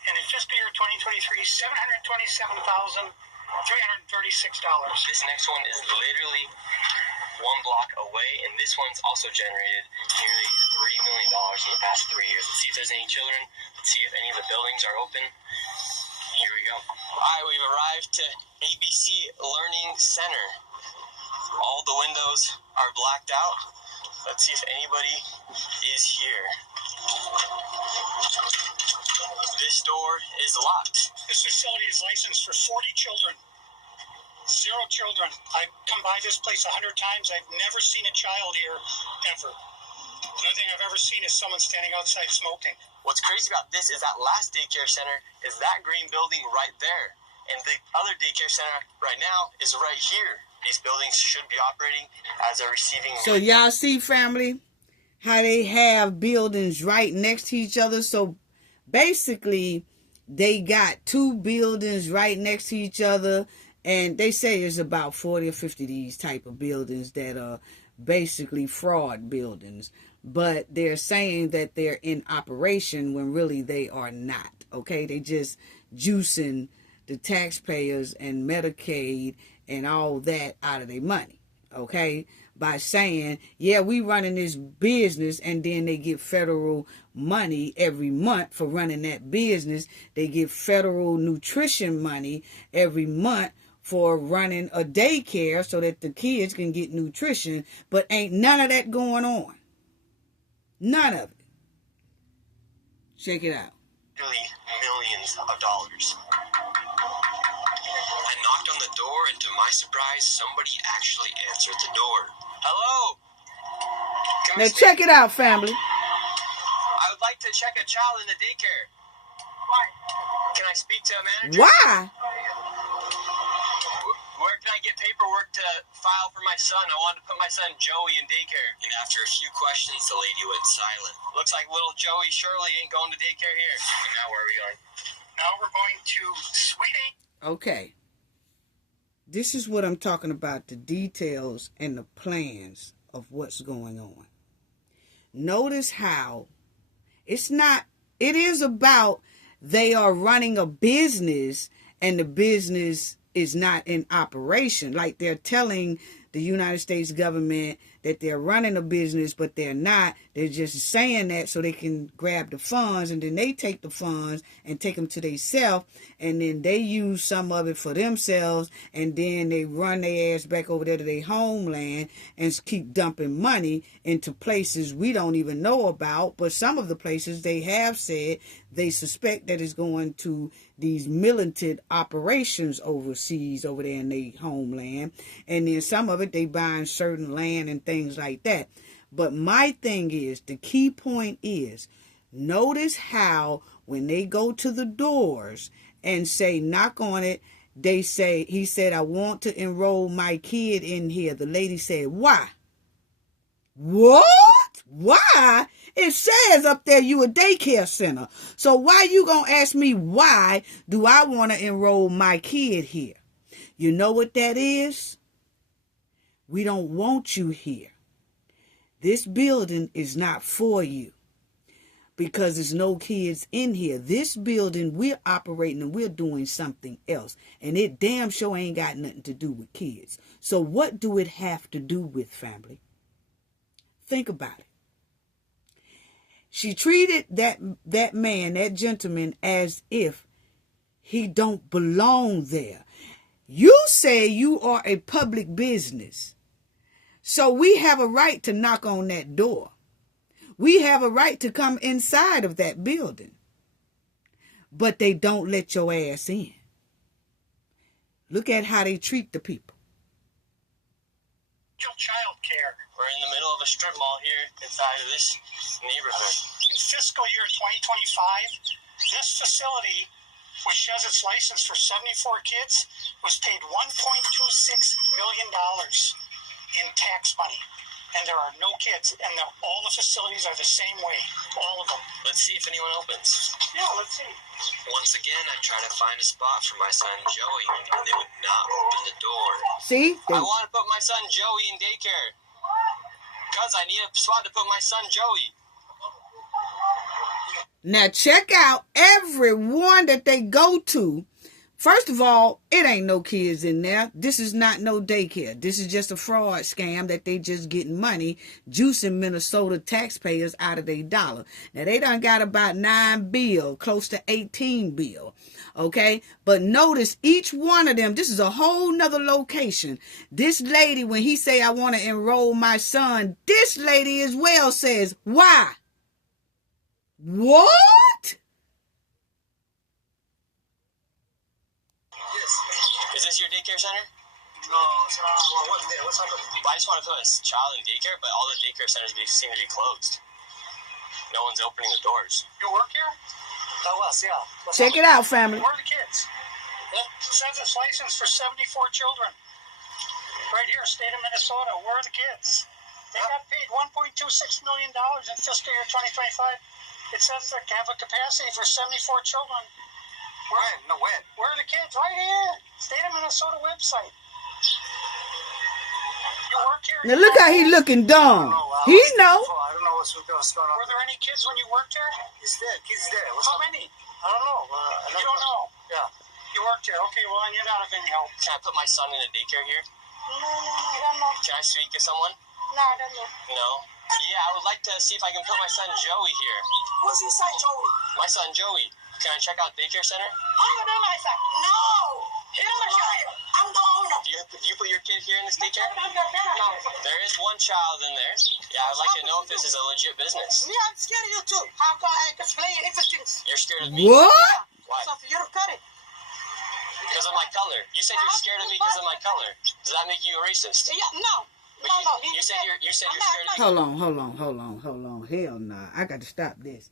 And in fiscal year 2023, $727,336. This next one is literally 1 block away, and this one's also generated nearly $3 million in the past 3 years. Let's see if there's any children. Let's see if any of the buildings are open. Here we go. All right, we've arrived to ABC Learning Center. All the windows are blacked out. Let's see if anybody is here. This door is locked. This facility is licensed for 40 children. 0 children. I've come by this place 100 times. I've never seen a child here, ever. The only thing I've ever seen is someone standing outside smoking. What's crazy about this is that last daycare center is that green building right there. And the other daycare center right now is right here. These buildings should be operating as a receiving... So y'all see, family, how they have buildings right next to each other. So basically, they got 2 buildings right next to each other. And they say there's about 40 or 50 of these type of buildings that are basically fraud buildings, but they're saying that they're in operation when really they are not. Okay, they just juicing the taxpayers and Medicaid and all that out of their money. Okay, by saying, yeah, we running this business, and then they get federal money every month for running that business. They get federal nutrition money every month for running a daycare so that the kids can get nutrition, but ain't none of that going on. None of it. Check it out. Really millions of dollars. I knocked on the door, and to my surprise, somebody actually answered the door. Hello? Now check it out, family. I would like to check a child in the daycare. Why? Can I speak to a manager? Why? Where can I get paperwork to file for my son? I wanted to put my son Joey in daycare. And after a few questions, the lady went silent. Looks like little Joey Shirley ain't going to daycare here. And now where are we going? Now we're going to Sweetie. Okay. This is what I'm talking about, the details and the plans of what's going on. Notice how it is about they are running a business and the business is not in operation. Like they're telling the United States government that they're running a business, but they're not. They're just saying that so they can grab the funds, and then they take the funds and take them to themselves, and then they use some of it for themselves, and then they run their ass back over there to their homeland and keep dumping money into places we don't even know about. But some of the places they have said they suspect that it's going to these militant operations overseas over there in their homeland, and then some of it they buying certain land and things like that. But my thing is, the key point is, notice how when they go to the doors and say knock on it, they say, he said, I want to enroll my kid in here. The lady said, why? What? Why? It says up there you a daycare center. So why you gonna ask me why do I want to enroll my kid here? You know what that is? We don't want you here. This building is not for you because there's no kids in here. This building, we're operating and we're doing something else. And it damn sure ain't got nothing to do with kids. So what do it have to do with, family? Think about it. She treated that man, that gentleman, as if he don't belong there. You say you are a public business. So we have a right to knock on that door. We have a right to come inside of that building. But they don't let your ass in. Look at how they treat the people. Child care. We're in the middle of a strip mall here inside of this neighborhood. In fiscal year 2025, this facility, which has its license for 74 kids, was paid $1.26 million in tax money. And there are no kids, and all the facilities are the same way, all of them. Let's see if anyone opens. Yeah, let's see. Once again, I try to find a spot for my son Joey, and they would not open the door. See? I want to put my son Joey in daycare. Because I need a spot to put my son Joey. Now check out every one that they go to. First of all, it ain't no kids in there. This is not no daycare. This is just a fraud scam that they just getting money, juicing Minnesota taxpayers out of their dollar. Now, they done got about 9 bill, close to 18 bill, okay? But notice each one of them, this is a whole nother location. This lady, when he say, I want to enroll my son, this lady as well says, why? What? Is this your daycare center? No, it's not. What's happening? I just want to put a child in daycare, but all the daycare centers seem to be closed. No one's opening the doors. You work here? Tell us, yeah. Check it out, family. Where are the kids? It says it's licensed for 74 children. Right here, state of Minnesota. Where are the kids? They got paid $1.26 million in fiscal year 2025. It says they have a capacity for 74 children. When? No, when? Where are the kids? Right here. State of Minnesota website. You work here? Now look how he looking dumb. He know. I don't know what's going on. Were there any kids when you worked here? Kids there. How many? I don't know. You don't know? Yeah. You worked here. Okay, well, you're not of any help. Can I put my son in a daycare here? No, I don't know. Can I speak to someone? No, I don't know. No? Yeah, I would like to see if I can put my son Joey here. What's your son, Joey? My son Joey. Can I check out daycare center? I'm gonna do my son. No! I'm the owner. Do you put your kid here in this daycare? No. There is one child in there. Yeah, I'd like to know if this is a legit business. Yeah, I'm scared of you too. How come I explain everything? You're scared of me? What? Why? So you're cut it. Because of my color. You said you're scared of me because of my color. Does that make you a racist? Yeah, no. But you said you're scared of me. Hold on. Hell nah. I got to stop this.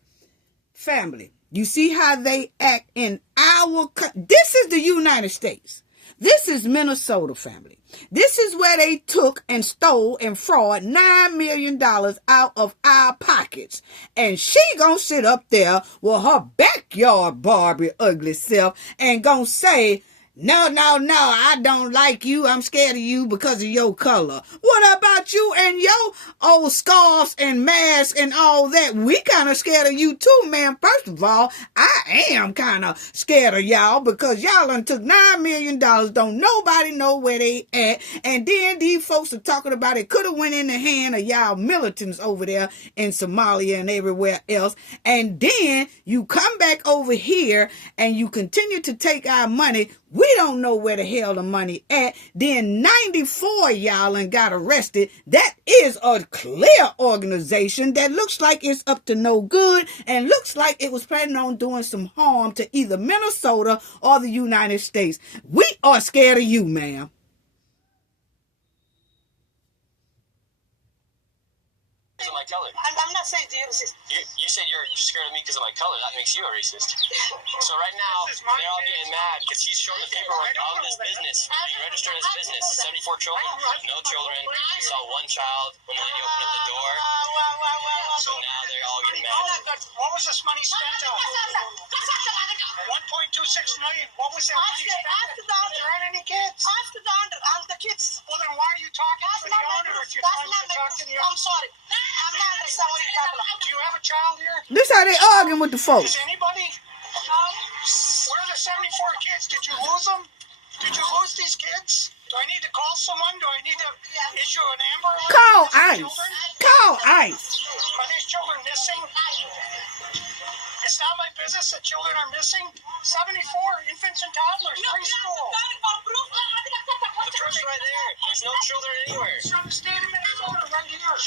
Family, you see how they act in our country? This is the United States. This is Minnesota, family. This is where they took and stole and fraud $9 million out of our pockets. And she gonna sit up there with her backyard Barbie ugly self and gonna say, no, I don't like you. I'm scared of you because of your color. What about you and your old scarves and masks and all that? We kind of scared of you too, man. First of all, I am kind of scared of y'all because y'all done took $9 million. Don't nobody know where they at. And then these folks are talking about it could have went in the hand of y'all militants over there in Somalia and everywhere else. And then you come back over here and you continue to take our money. We don't know where the hell the money at. Then 94 y'all and got arrested. That is a clear organization that looks like it's up to no good and looks like it was planning on doing some harm to either Minnesota or the United States. We are scared of you, ma'am. Because of my color. I'm not saying to you, sis. You said you're scared of me because of my color. That makes you a racist. So right now, they're all getting mad because he's showing the paperwork on this business, being registered as a business. 74 children, no children. He saw one child when the lady opened up the door. So now they're all getting mad. What was this money spent on? 1.26 million. What was that money spent on? There aren't any kids. Ask the owner. I'm the kids. Well, then why are you talking to the owner if you're trying to talk to the owner? I'm sorry. I'm not understand what you're talking about. Do you have a child here? This how they arguing with the folks. Does anybody? Where are the 74 kids? Did you lose them? Did you lose these kids? Do I need to call someone? Do I need to issue an Amber Alert? Call for these ICE. children? Call ICE. Are these children missing? It's not my business that children are missing. 74 infants and toddlers, preschool. The proof's right there. There's no children anywhere. It's from the state of Minnesota right here. We're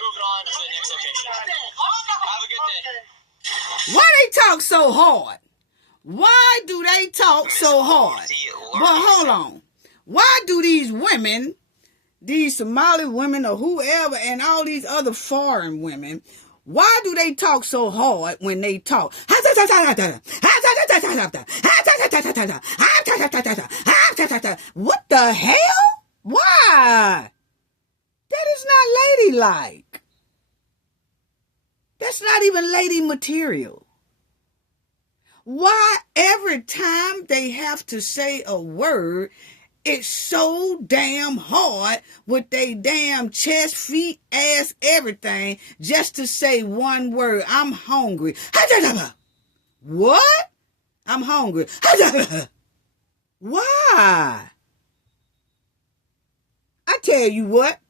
moving on to the next location. Have a good day. Why they talk so hard? Why do they talk so hard? But hold on. Why do these women, these Somali women or whoever and all these other foreign women, why do they talk so hard when they talk? What the hell? Why? That is not ladylike. That's not even lady material. Why every time they have to say a word, it's so damn hard with they damn chest, feet, ass, everything, just to say one word. I'm hungry. What? I'm hungry. Why? I tell you what.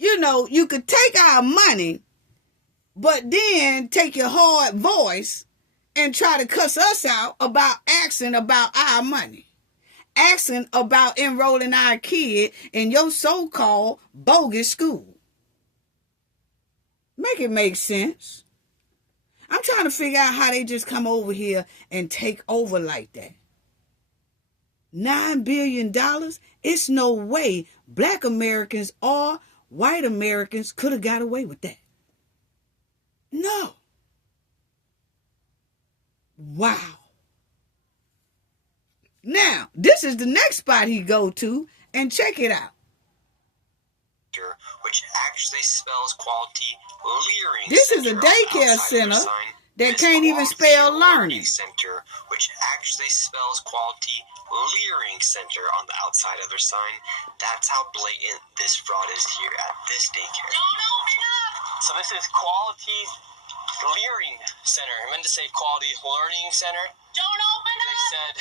You know, you could take our money, but then take your hard voice and try to cuss us out about asking about our money. Asking about enrolling our kid in your so-called bogus school. Make it make sense. I'm trying to figure out how they just come over here and take over like that. $9 billion? It's no way black Americans or white Americans could have got away with that. No. Wow. Now, this is the next spot he go to, and check it out. Which actually spells quality leering. This is a daycare center that can't even spell learning. Center, which actually spells Quality Learning Center on the outside of their sign. That's how blatant this fraud is here at this daycare. Don't open up! So this is Quality Learning Center. I meant to say Quality Learning Center. Don't open They up! said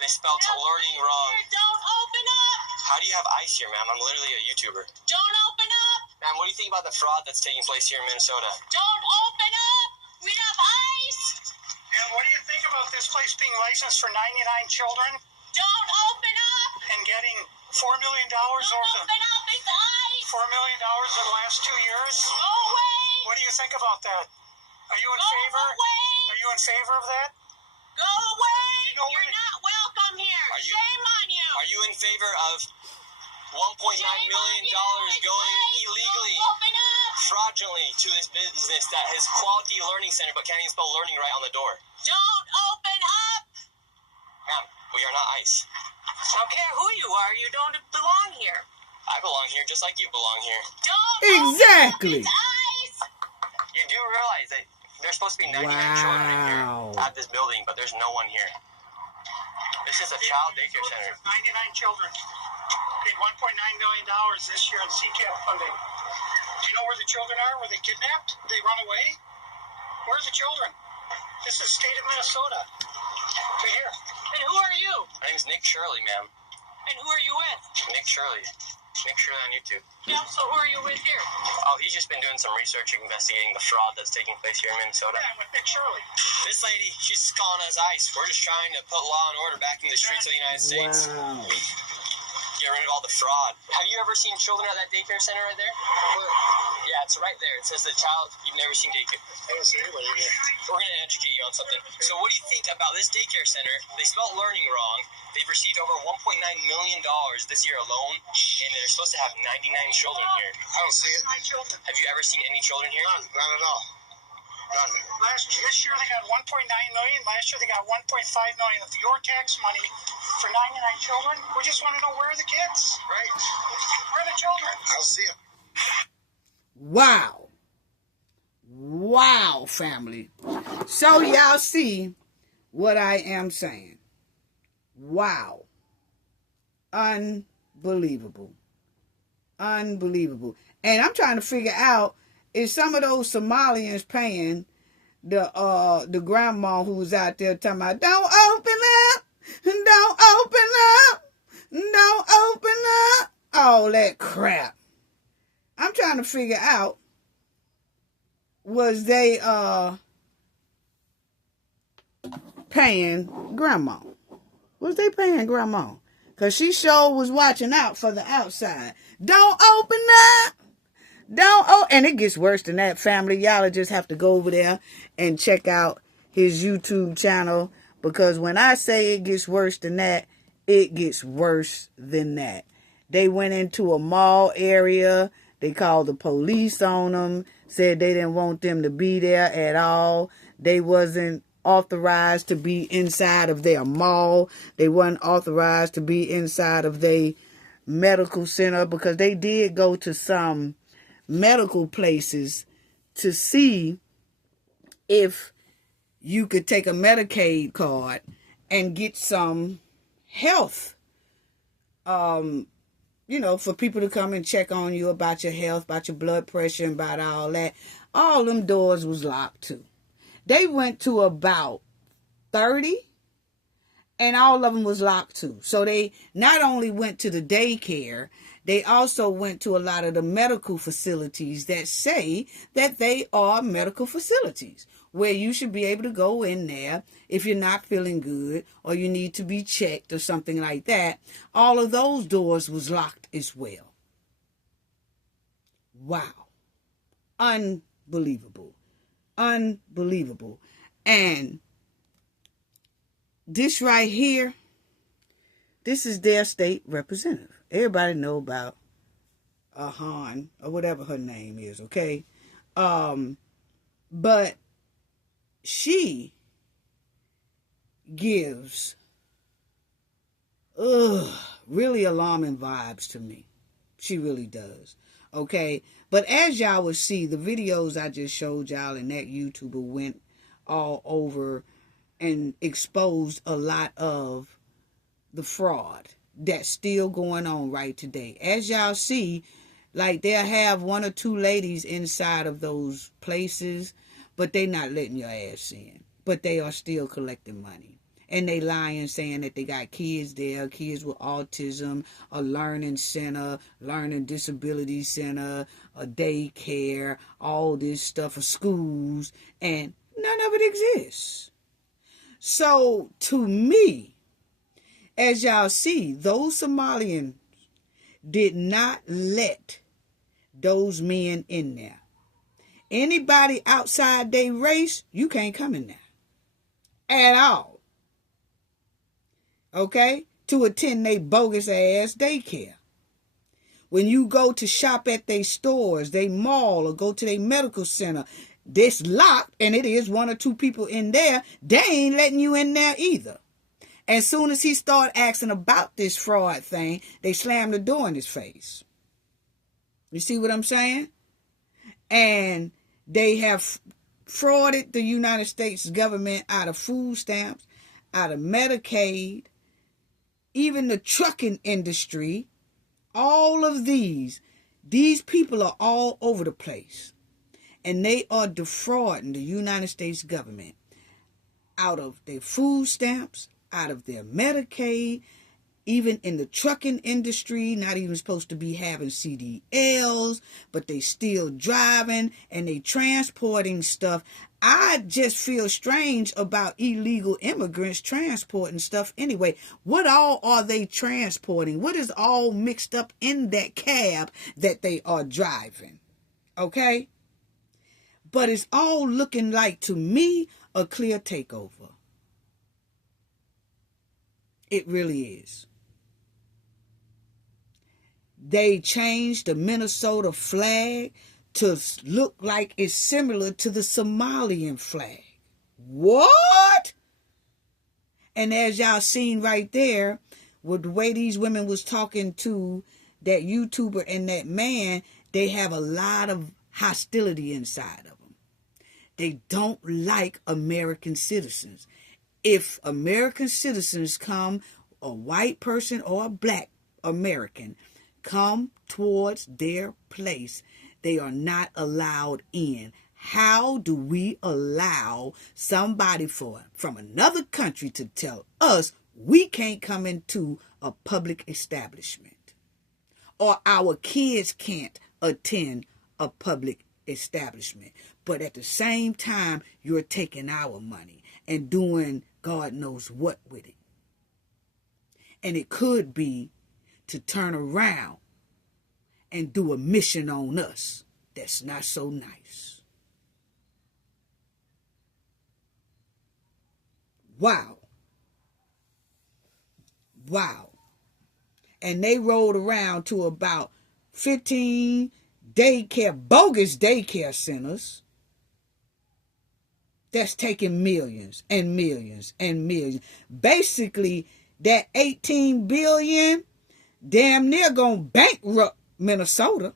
they spelled learning wrong. Don't open up! How do you have ice here, ma'am? I'm literally a YouTuber. Don't open up! Ma'am, what do you think about the fraud that's taking place here in Minnesota? Don't open up! We have ice! And what do you think about this place being licensed for 99 children Don't open up! and getting $4 million Don't over the open up! It's ice! $4 million in the last 2 years? Go away! What do you think about that? Are you in Go favor? away! Are you in favor of that? Go away! No You're way. not welcome here! Are you- Shame on you! Are you in favor of $1.9 million going illegally, Don't open up! fraudulently to this business that has Quality Learning Center but can't even spell learning right on the door? Don't open up! Ma'am, we are not ICE. I don't care who you are, you don't belong here. I belong here just like you belong here. Don't Exactly. open up! It's ice! You do realize that there's supposed to be 99 children in here Wow. at this building, but there's no one here. This is a child daycare center. 99 children. Paid $1.9 million this year in CCAP funding. Do you know where the children are? Were they kidnapped? Did they run away? Where's the children? This is state of Minnesota. Right here. And who are you? My name is Nick Shirley, ma'am. And who are you with? Nick Shirley. Nick Shirley on YouTube. Yeah, so who are you with here? Oh, he's just been doing some research investigating the fraud that's taking place here in Minnesota. Yeah, I'm with Nick Shirley. This lady, she's just calling us ICE. We're just trying to put law and order back in the streets of the United States. Wow. Get rid of all the fraud. Have you ever seen children at that daycare center right there? Yeah, it's right there. It says the child. You've never seen daycare. I don't see anybody here. We're going to educate you on something. So what do you think about this daycare center? They spelled learning wrong. They've received over $1.9 million this year alone, and they're supposed to have 99 children here. I don't see it. 9 children. Have you ever seen any children here? None at all. None. This year they got 1.9 million. Last year they got 1.5 million of your tax money for 99 children. We just want to know where are the kids? Right. Where are the children? I don't see them. Wow. Wow, family. So y'all see what I am saying. Wow. Unbelievable. Unbelievable. And I'm trying to figure out, is some of those Somalians paying the grandma who was out there talking about, don't open up, don't open up, don't open up, all that crap. I'm trying to figure out, was they paying grandma? Was they paying grandma? Because she sure was watching out for the outside. Don't open up. And it gets worse than that, family. Y'all just have to go over there and check out his YouTube channel. Because when I say it gets worse than that, it gets worse than that. They went into a mall area. They called the police on them. Said they didn't want them to be there at all. They wasn't authorized to be inside of their mall. They weren't authorized to be inside of their medical center, because they did go to some medical places to see if you could take a Medicaid card and get some health, for people to come and check on you about your health, about your blood pressure, and about all that. All them doors was locked too. They went to about 30, and all of them was locked too. So they not only went to the daycare, they also went to a lot of the medical facilities that say that they are medical facilities where you should be able to go in there if you're not feeling good or you need to be checked or something like that. All of those doors was locked as well. Wow. Unbelievable. Unbelievable. And this right here, this is their state representative. Everybody know about Han or whatever her name is, okay? But she gives really alarming vibes to me. She really does. Okay? But as y'all will see, the videos I just showed y'all and that YouTuber went all over and exposed a lot of the fraud that's still going on right today. As y'all see, like they'll have one or two ladies inside of those places, but they not letting your ass in. But they are still collecting money. And they lying, saying that they got kids there, kids with autism, a learning center, learning disability center, a daycare, all this stuff, for schools, and none of it exists. So, to me, as y'all see, those Somalians did not let those men in there. Anybody outside their race, you can't come in there at all. Okay? To attend their bogus ass daycare. When you go to shop at their stores, they mall, or go to their medical center, this locked, and it is one or two people in there, they ain't letting you in there either. As soon as he started asking about this fraud thing, they slammed the door in his face. You see what I'm saying? And they have frauded the United States government out of food stamps, out of Medicaid, even the trucking industry. All of these people are all over the place. And they are defrauding the United States government out of their food stamps, out of their Medicaid, even in the trucking industry, not even supposed to be having CDLs, but they still driving and they transporting stuff. I just feel strange about illegal immigrants transporting stuff anyway. What all are they transporting? What is all mixed up in that cab that they are driving? Okay? But it's all looking like, to me, a clear takeover. It really is. They changed the Minnesota flag to look like it's similar to the Somalian flag. What? And as y'all seen right there, with the way these women was talking to that YouTuber and that man, they have a lot of hostility inside of them. They don't like American citizens. If American citizens come, a white person or a black American, come towards their place, they are not allowed in. How do we allow somebody from another country to tell us we can't come into a public establishment? Or our kids can't attend a public establishment. But at the same time, you're taking our money and doing God knows what with it. And it could be to turn around and do a mission on us that's not so nice. Wow. Wow. And they rolled around to about 15 bogus daycare centers that's taking millions and millions and millions. Basically, that 18 billion damn near gonna bankrupt Minnesota.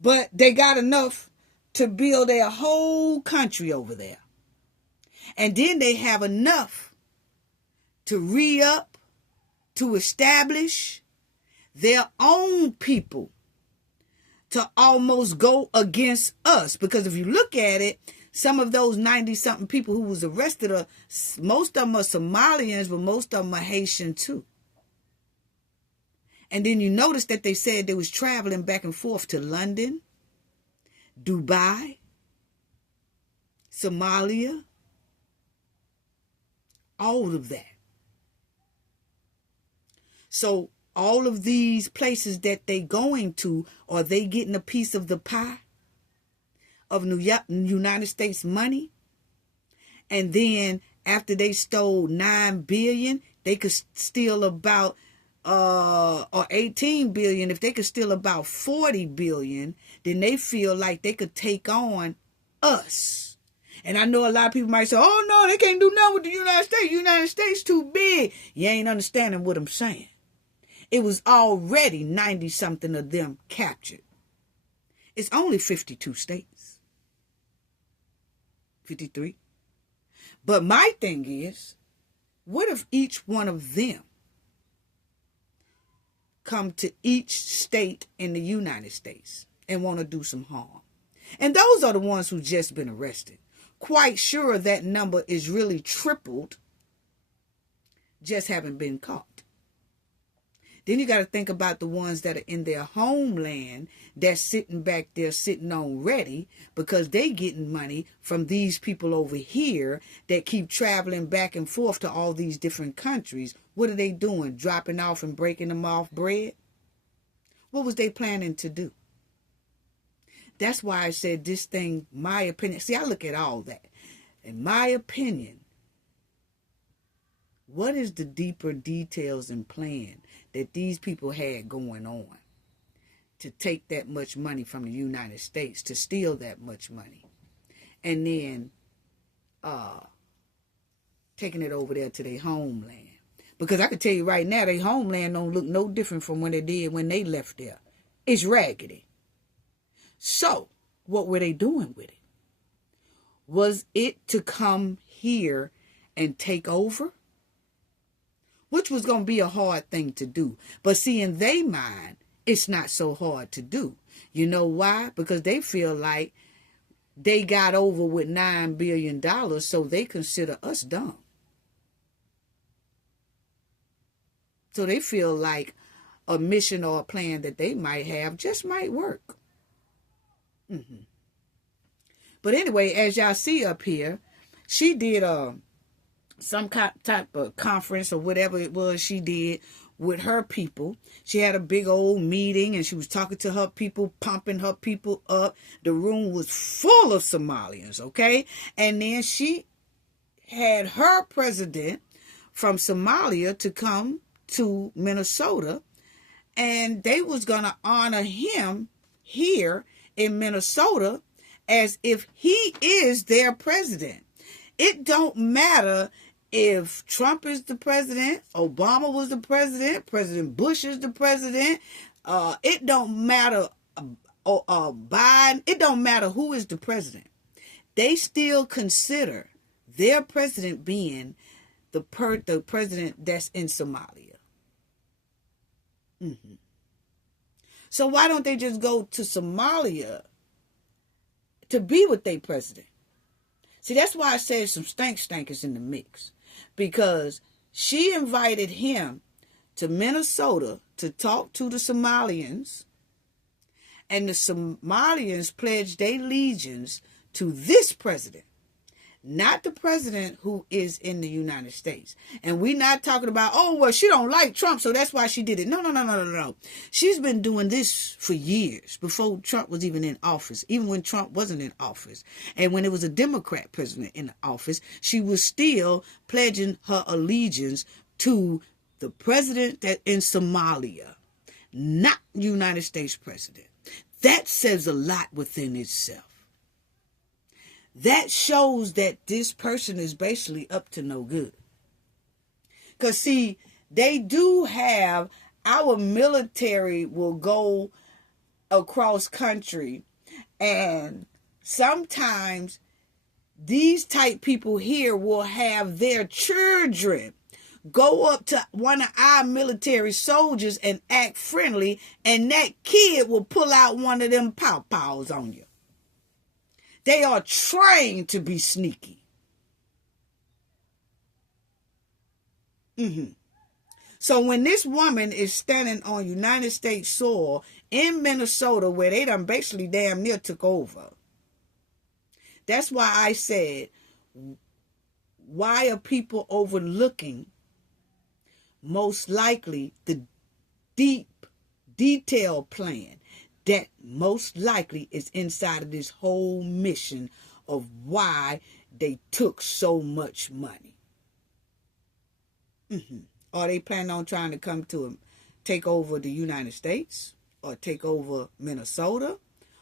But they got enough to build their whole country over there. And then they have enough to re-up, to establish their own people, to almost go against us. Because if you look at it, some of those 90-something people who was arrested, most of them are Somalians, but most of them are Haitian too. And then you notice that they said they was traveling back and forth to London, Dubai, Somalia, all of that. So all of these places that they going to, are they getting a piece of the pie of United States money? And then after they stole $9 billion, they could steal about or 18 billion. If they could steal about 40 billion, then they feel like they could take on us. And I know a lot of people might say, oh no, they can't do nothing with the United States. United States too big. You ain't understanding what I'm saying. It was already 90-something of them captured. It's only 52 states. 53. But my thing is, what if each one of them come to each state in the United States and want to do some harm? And those are the ones who just been arrested. Quite sure that number is really tripled, just haven't been caught. Then you got to think about the ones that are in their homeland that's sitting back there sitting on ready because they getting money from these people over here that keep traveling back and forth to all these different countries. What are they doing? Dropping off and breaking them off bread? What was they planning to do? That's why I said this thing, my opinion. See, I look at all that. In my opinion, what is the deeper details and plan that these people had going on to take that much money from the United States, to steal that much money, and then taking it over there to their homeland? Because I can tell you right now, their homeland don't look no different from when they did when they left there. It's raggedy. So, what were they doing with it? Was it to come here and take over? Which was going to be a hard thing to do. But see, in their mind, it's not so hard to do. You know why? Because they feel like they got over with $9 billion, so they consider us dumb. So they feel like a mission or a plan that they might have just might work. But anyway, as y'all see up here, she did some type of conference or whatever it was she did with her people. She had a big old meeting and she was talking to her people, pumping her people up. The room was full of Somalians, okay? And then she had her president from Somalia to come to Minnesota, and they was going to honor him here in Minnesota as if he is their president. It don't matter if Trump is the president, Obama was the president, President Bush is the president. It don't matter Biden. It don't matter who is the president. They still consider their president being the president that's in Somalia. So why don't they just go to Somalia to be with their president? See, that's why I said some stankers in the mix. Because she invited him to Minnesota to talk to the Somalians. And the Somalians pledged their allegiance to this president. Not the president who is in the United States. And we're not talking about, oh, well, she don't like Trump, so that's why she did it. No. She's been doing this for years, before Trump was even in office, even when Trump wasn't in office. And when it was a Democrat president in office, she was still pledging her allegiance to the president that in Somalia, not United States president. That says a lot within itself. That shows that this person is basically up to no good. Because, see, they do have, our military will go across country, and sometimes these type people here will have their children go up to one of our military soldiers and act friendly, and that kid will pull out one of them pow-pows on you. They are trained to be sneaky. So when this woman is standing on United States soil in Minnesota, where they done basically damn near took over, that's why I said, why are people overlooking most likely the deep, detailed plan that most likely is inside of this whole mission of why they took so much money? Are they planning on trying to come to take over the United States or take over Minnesota?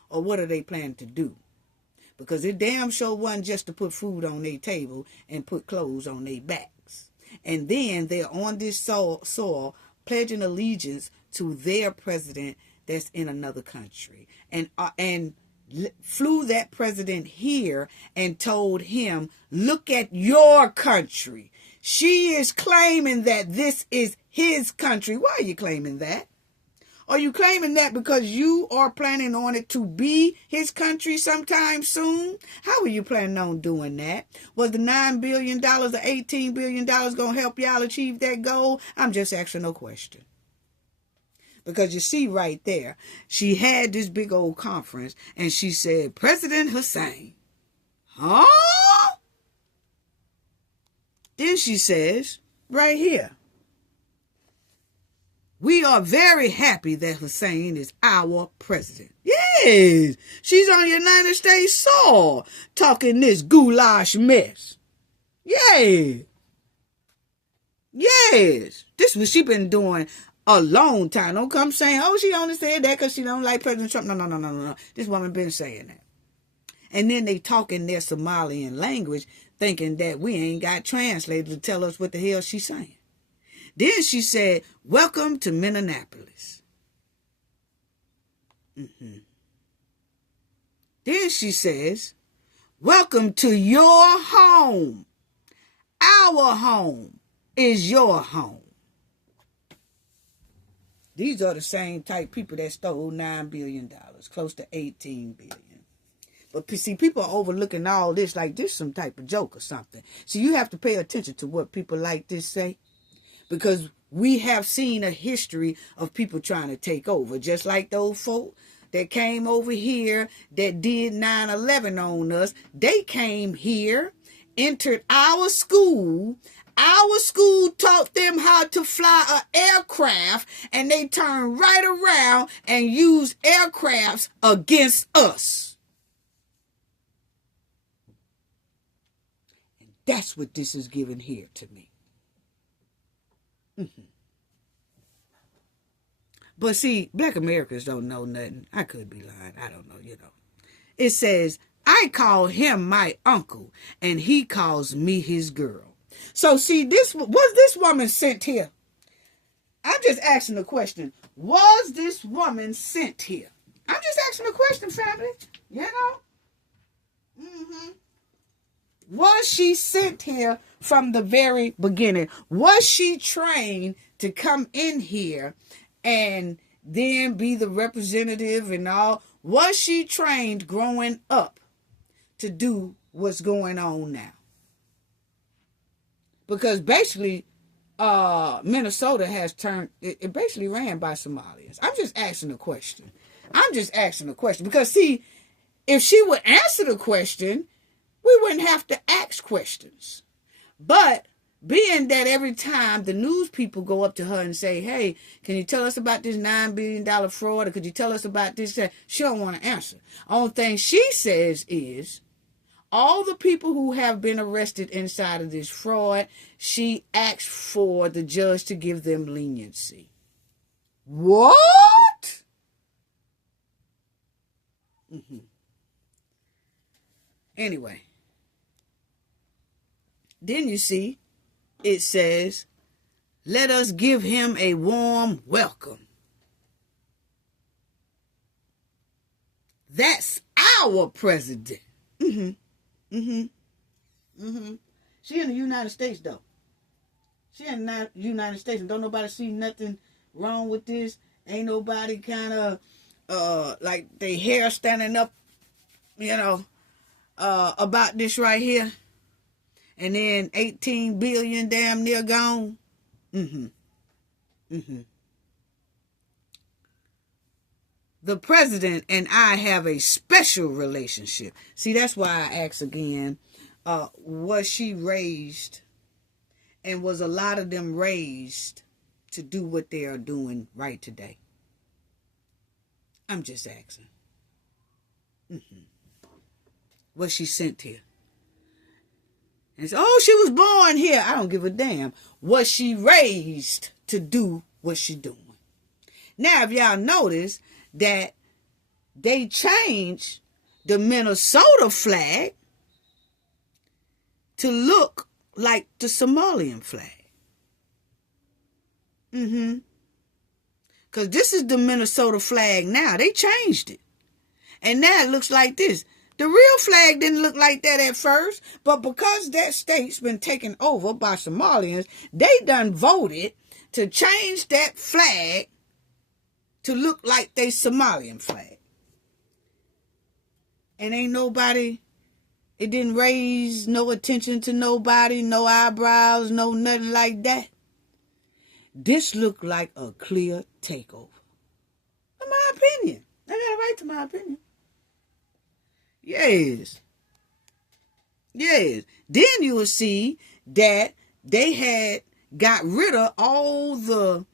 Or what are they planning to do? Because it damn sure wasn't just to put food on their table and put clothes on their backs. And then they're on this soil pledging allegiance to their president that's in another country. And flew that president here and told him, look at your country. She is claiming that this is his country. Why are you claiming that? Are you claiming that because you are planning on it to be his country sometime soon? How are you planning on doing that? Was the $9 billion or $18 billion going to help y'all achieve that goal? I'm just asking a question. Because you see right there, she had this big old conference and she said, President Hussein. Huh? Then she says, right here, we are very happy that Hussein is our president. Yes, she's on the United States soil talking this goulash mess. Yeah. Yes. This is what she been doing a long time. Don't come saying, oh, she only said that because she don't like President Trump. No. This woman been saying that. And then they talk in their Somalian language thinking that we ain't got translators to tell us what the hell she's saying. Then she said, welcome to Minneapolis. Then she says, welcome to your home. Our home is your home. These are the same type people that stole $9 billion, close to $18 billion. But see, people are overlooking all this like this some type of joke or something. So you have to pay attention to what people like this say. Because we have seen a history of people trying to take over. Just like those folk that came over here that did 9/11 on us. They came here, entered our school. Our school taught them how to fly an aircraft. And they turned right around and used aircrafts against us. And that's what this is giving here to me. But see, black Americans don't know nothing. I could be lying. I don't know, It says, I call him my uncle, and he calls me his girl. So see, was this woman sent here? I'm just asking a question. Was this woman sent here? I'm just asking a question, family. Was she sent here from the very beginning? Was she trained to come in here and then be the representative and all? Was she trained growing up to do what's going on now? Because basically, Minnesota has turned, it basically ran by Somalians. I'm just asking a question. Because see, if she would answer the question, we wouldn't have to ask questions. But being that every time the news people go up to her and say, hey, can you tell us about this $9 billion fraud? Or could you tell us about this? She don't want to answer. Only thing she says is, all the people who have been arrested inside of this fraud, she asked for the judge to give them leniency. What? Anyway. Then you see, it says, let us give him a warm welcome. That's our president. She in the United States, though. She in the United States, and don't nobody see nothing wrong with this. Ain't nobody kind of, like, they hair standing up, about this right here. And then 18 billion damn near gone. The president and I have a special relationship. See, that's why I ask again, was she raised, and was a lot of them raised to do what they are doing right today? I'm just asking. Was she sent here? And say, oh, she was born here. I don't give a damn. Was she raised to do what she doing? Now, if y'all notice that they changed the Minnesota flag to look like the Somalian flag. Because this is the Minnesota flag now. They changed it. And now it looks like this. The real flag didn't look like that at first, but because that state's been taken over by Somalians, they done voted to change that flag to look like they Somalian flag. And ain't nobody, it didn't raise no attention to nobody, no eyebrows, no nothing like that. This looked like a clear takeover. In my opinion. I got a right to my opinion. Yes. Yes. Then you will see that they had got rid of all the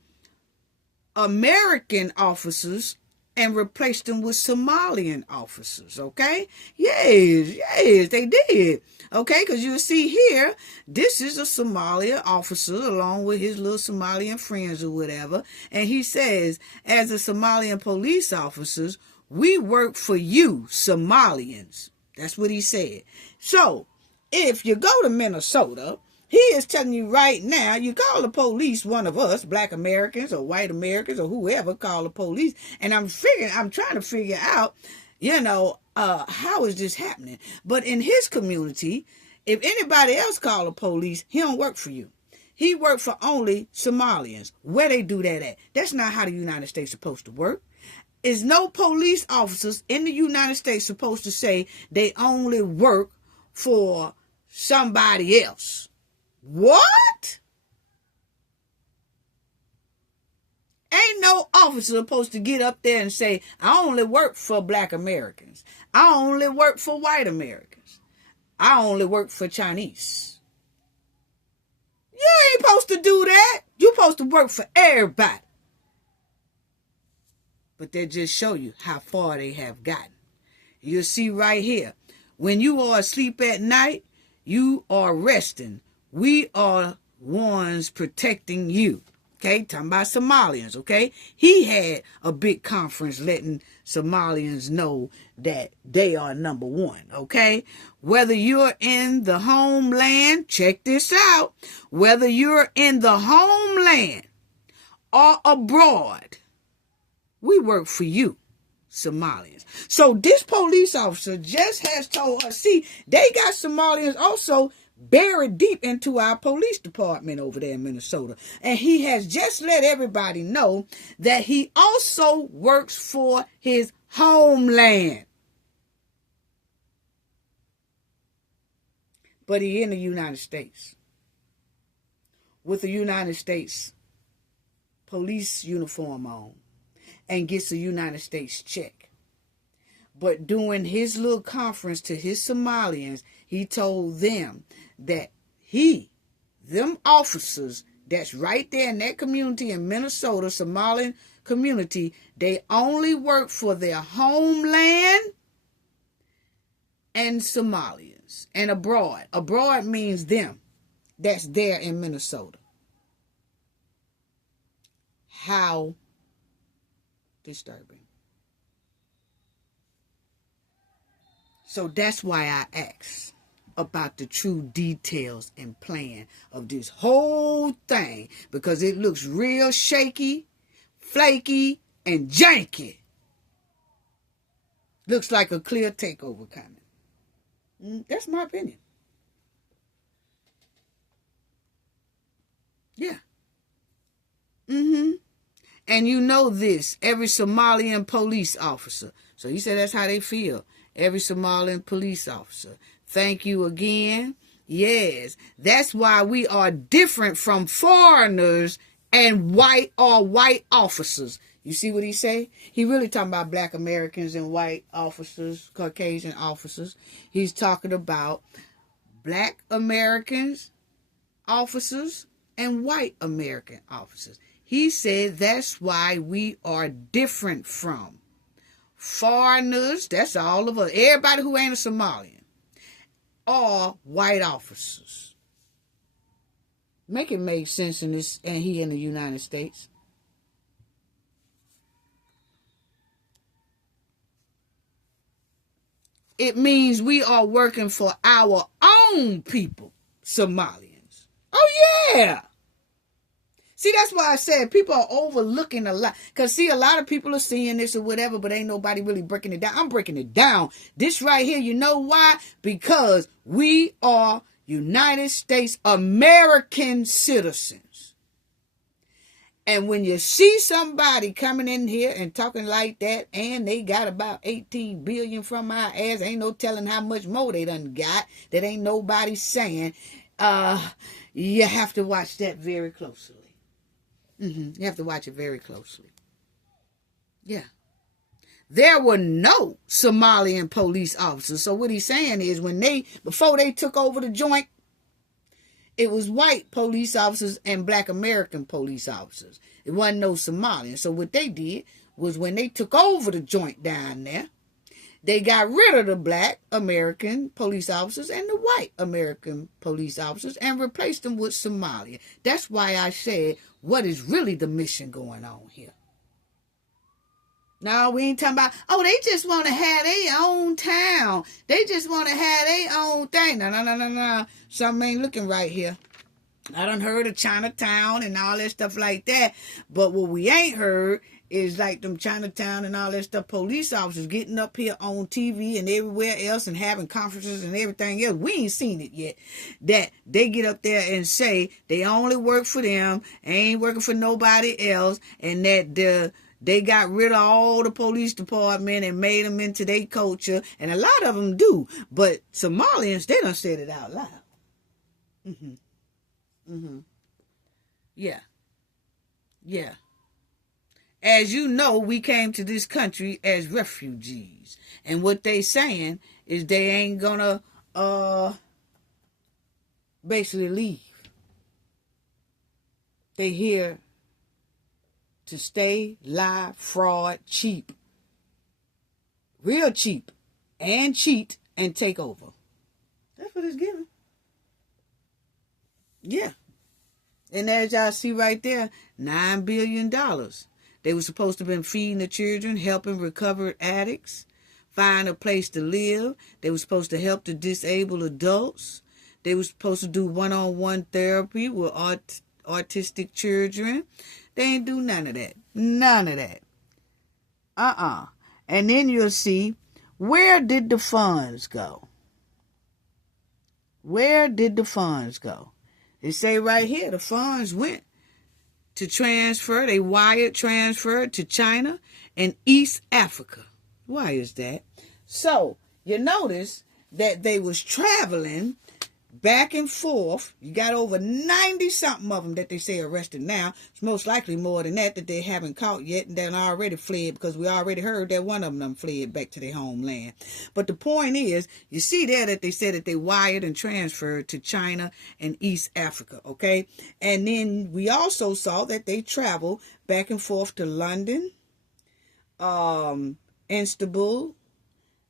American officers and replaced them with Somalian officers, okay? Yes, they did. Okay, because you'll see here, this is a Somalian officer along with his little Somalian friends or whatever. And he says, as a Somalian police officers, we work for you, Somalians. That's what he said. So, if you go to Minnesota, he is telling you right now, you call the police one of us, black Americans or white Americans or whoever, call the police. And I'm trying to figure out, how is this happening? But in his community, if anybody else call the police, he don't work for you. He worked for only Somalians. Where they do that at? That's not how the United States is supposed to work. Is no police officers in the United States supposed to say they only work for somebody else? What? Ain't no officer supposed to get up there and say, I only work for black Americans. I only work for white Americans. I only work for Chinese. You ain't supposed to do that. You're supposed to work for everybody. But they just show you how far they have gotten. You'll see right here. When you are asleep at night, you are resting. We are ones protecting you. Okay, talking about Somalians, okay? He had a big conference letting Somalians know that they are number one, okay? Whether you're in the homeland, check this out. Whether you're in the homeland or abroad, we work for you, Somalians. So this police officer just has told us, see, they got Somalians also buried deep into our police department over there in Minnesota. And he has just let everybody know that he also works for his homeland. But he in the United States with the United States police uniform on and gets a United States check. But during his little conference to his Somalians, he told them that them officers that's right there in that community in Minnesota, Somalian community, they only work for their homeland and Somalians and abroad. Abroad means them that's there in Minnesota. How disturbing. So that's why I asked about the true details and plan of this whole thing, because it looks real shaky, flaky, and janky. Looks like a clear takeover coming. That's my opinion. Yeah. And you know this, every Somalian police officer. So he said that's how they feel. Every Somalian police officer. Thank you again. Yes, that's why we are different from foreigners and white officers. You see what he say? He really talking about black Americans and white officers, Caucasian officers. He's talking about black Americans, officers, and white American officers. He said that's why we are different from foreigners. That's all of us. Everybody who ain't a Somalian. Or white officers. Make it make sense in this, and he in the United States. It means we are working for our own people, Somalians. Oh yeah. See, that's why I said people are overlooking a lot. Because, see, a lot of people are seeing this or whatever, but ain't nobody really breaking it down. I'm breaking it down. This right here, you know why? Because we are United States American citizens. And when you see somebody coming in here and talking like that, and they got about 18 billion from our ass, ain't no telling how much more they done got that ain't nobody saying, you have to watch that very closely. You have to watch it very closely. Yeah. There were no Somalian police officers. So what he's saying is before they took over the joint, it was white police officers and black American police officers. It wasn't no Somalian. So what they did was when they took over the joint down there, they got rid of the black American police officers and the white American police officers and replaced them with Somalia. That's why I said, what is really the mission going on here? No, we ain't talking about, they just want to have their own town. They just want to have their own thing. No. Something ain't looking right here. I done heard of Chinatown and all that stuff like that. But what we ain't heard is like them Chinatown and all that stuff, police officers getting up here on TV and everywhere else and having conferences and everything else. We ain't seen it yet. That they get up there and say they only work for them, ain't working for nobody else, and that they got rid of all the police department and made them into their culture. And a lot of them do. But Somalians, they done said it out loud. Yeah. As you know, we came to this country as refugees. And what they saying is they ain't gonna basically leave. They here to stay, lie, fraud, cheap. Real cheap. And cheat and take over. That's what it's giving. Yeah. And as y'all see right there, $9 billion. They were supposed to have been feeding the children, helping recovered addicts, find a place to live. They were supposed to help the disabled adults. They were supposed to do one-on-one therapy with autistic children. They ain't do none of that. None of that. And then you'll see, where did the funds go? Where did the funds go? They say right here, the funds went to transfer. They wired transferred to China and East Africa. Why is that? So, you notice that they was traveling back and forth. You got over 90-something of them that they say arrested now. It's most likely more than that they haven't caught yet and that already fled, because we already heard that one of them fled back to their homeland. But the point is, you see there that they said that they wired and transferred to China and East Africa, okay? And then we also saw that they traveled back and forth to London, Istanbul,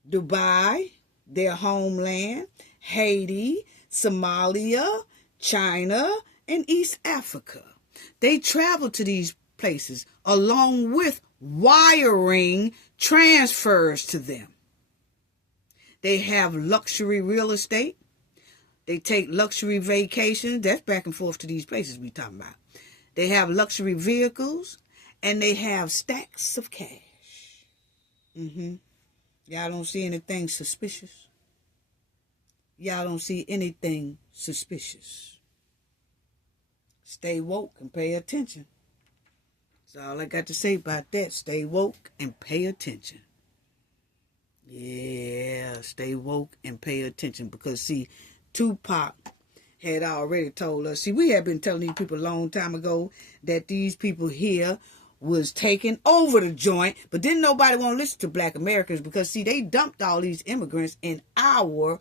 Dubai, their homeland, Haiti, Somalia, China, and East Africa. They travel to these places along with wiring transfers to them. They have luxury real estate. They take luxury vacations. That's back and forth to these places we talking about. They have luxury vehicles, and they have stacks of cash. Y'all don't see anything suspicious? Y'all don't see anything suspicious. Stay woke and pay attention. That's all I got to say about that. Stay woke and pay attention. Yeah, stay woke and pay attention. Because, see, Tupac had already told us. See, we had been telling these people a long time ago that these people here was taking over the joint. But then nobody want to listen to black Americans because, see, they dumped all these immigrants in our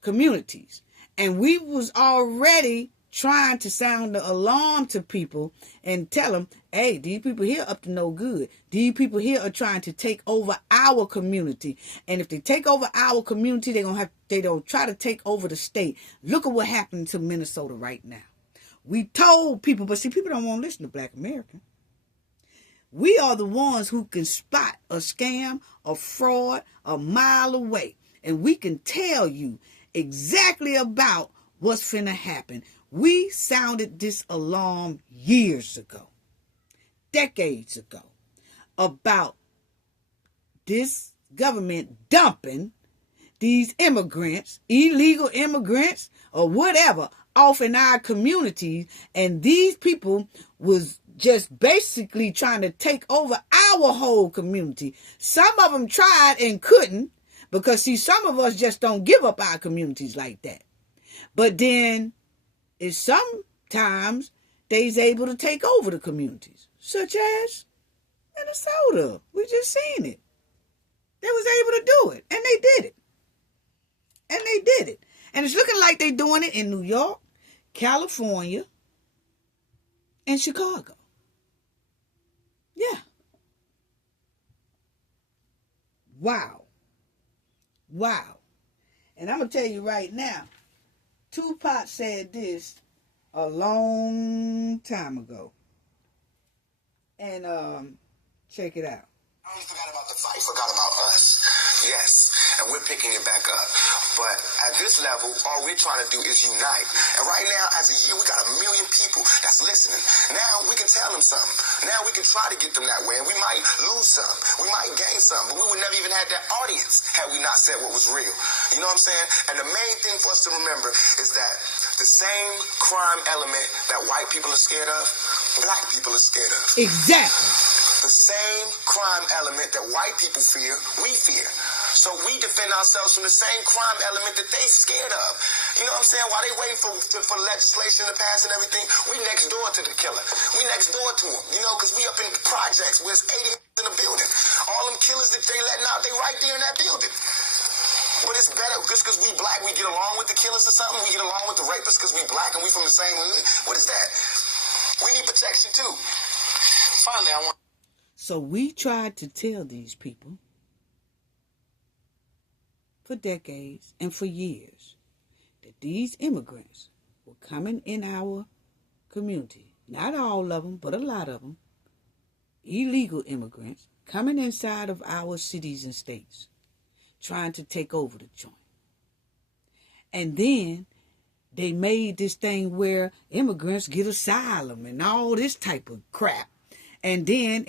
communities. And we was already trying to sound the alarm to people and tell them, hey, these people here up to no good. These people here are trying to take over our community. And if they take over our community, they don't try to take over the state. Look at what happened to Minnesota right now. We told people, but see, people don't want to listen to black America. We are the ones who can spot a scam, a fraud, a mile away. And we can tell you exactly about what's finna happen. We sounded this alarm years ago, decades ago, about this government dumping these immigrants, illegal immigrants or whatever, off in our communities. And these people was just basically trying to take over our whole community. Some of them tried and couldn't, because see, some of us just don't give up our communities like that. But then it's sometimes they's able to take over the communities, such as Minnesota. We just seen it. They was able to do it, and they did it. And they did it. And it's looking like they're doing it in New York, California, and Chicago. Yeah. Wow. Wow. And I'm going to tell you right now, Tupac said this a long time ago. And check it out. I only forgot about the fight, forgot about us. Yes, and we're picking it back up. But at this level, all we're trying to do is unite. And right now, as a year, we got 1 million people that's listening. Now we can tell them something. Now we can try to get them that way. And we might lose some. We might gain some. But we would never even have that audience had we not said what was real. You know what I'm saying? And the main thing for us to remember is that the same crime element that white people are scared of, black people are scared of. Exactly. The same crime element that white people fear, we fear. So we defend ourselves from the same crime element that they scared of. You know what I'm saying? While they waiting for legislation to pass and everything, we next door to the killer. We next door to him, you know, because we up in the projects where it's 80 in the building. All them killers that they letting out, they right there in that building. But it's better just because we black, we get along with the killers or something. We get along with the rapists because we black and we from the same hood. What is that? We need protection too. Finally, I want... So we tried to tell these people for decades and for years that these immigrants were coming in our community. Not all of them, but a lot of them. Illegal immigrants coming inside of our cities and states, trying to take over the joint. And then they made this thing where immigrants get asylum and all this type of crap. And then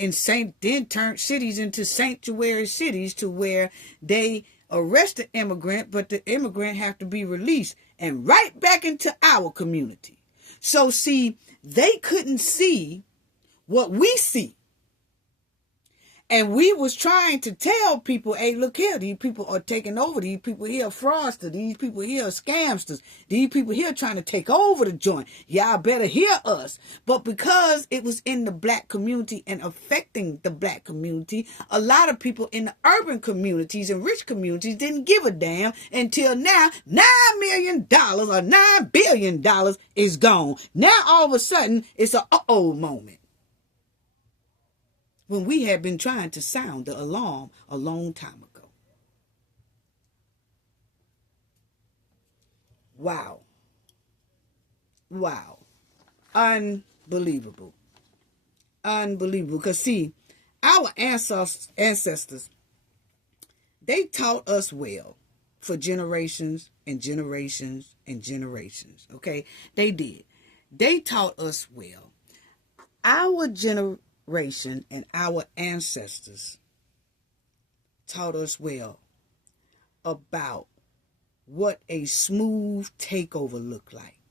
turned cities into sanctuary cities to where they arrest the immigrant, but the immigrant have to be released and right back into our community. So see, they couldn't see what we see. And we was trying to tell people, hey, look here, these people are taking over. These people here are fraudsters. These people here are scamsters. These people here trying to take over the joint. Y'all better hear us. But because it was in the black community and affecting the black community, a lot of people in the urban communities and rich communities didn't give a damn until now $9 million or $9 billion is gone. Now all of a sudden it's a uh-oh moment. When we had been trying to sound the alarm a long time ago. Wow. Wow. Unbelievable. Unbelievable. Because see, our ancestors, they taught us well for generations and generations and generations. Okay? They did. They taught us well. Our generation and our ancestors taught us well about what a smooth takeover looked like,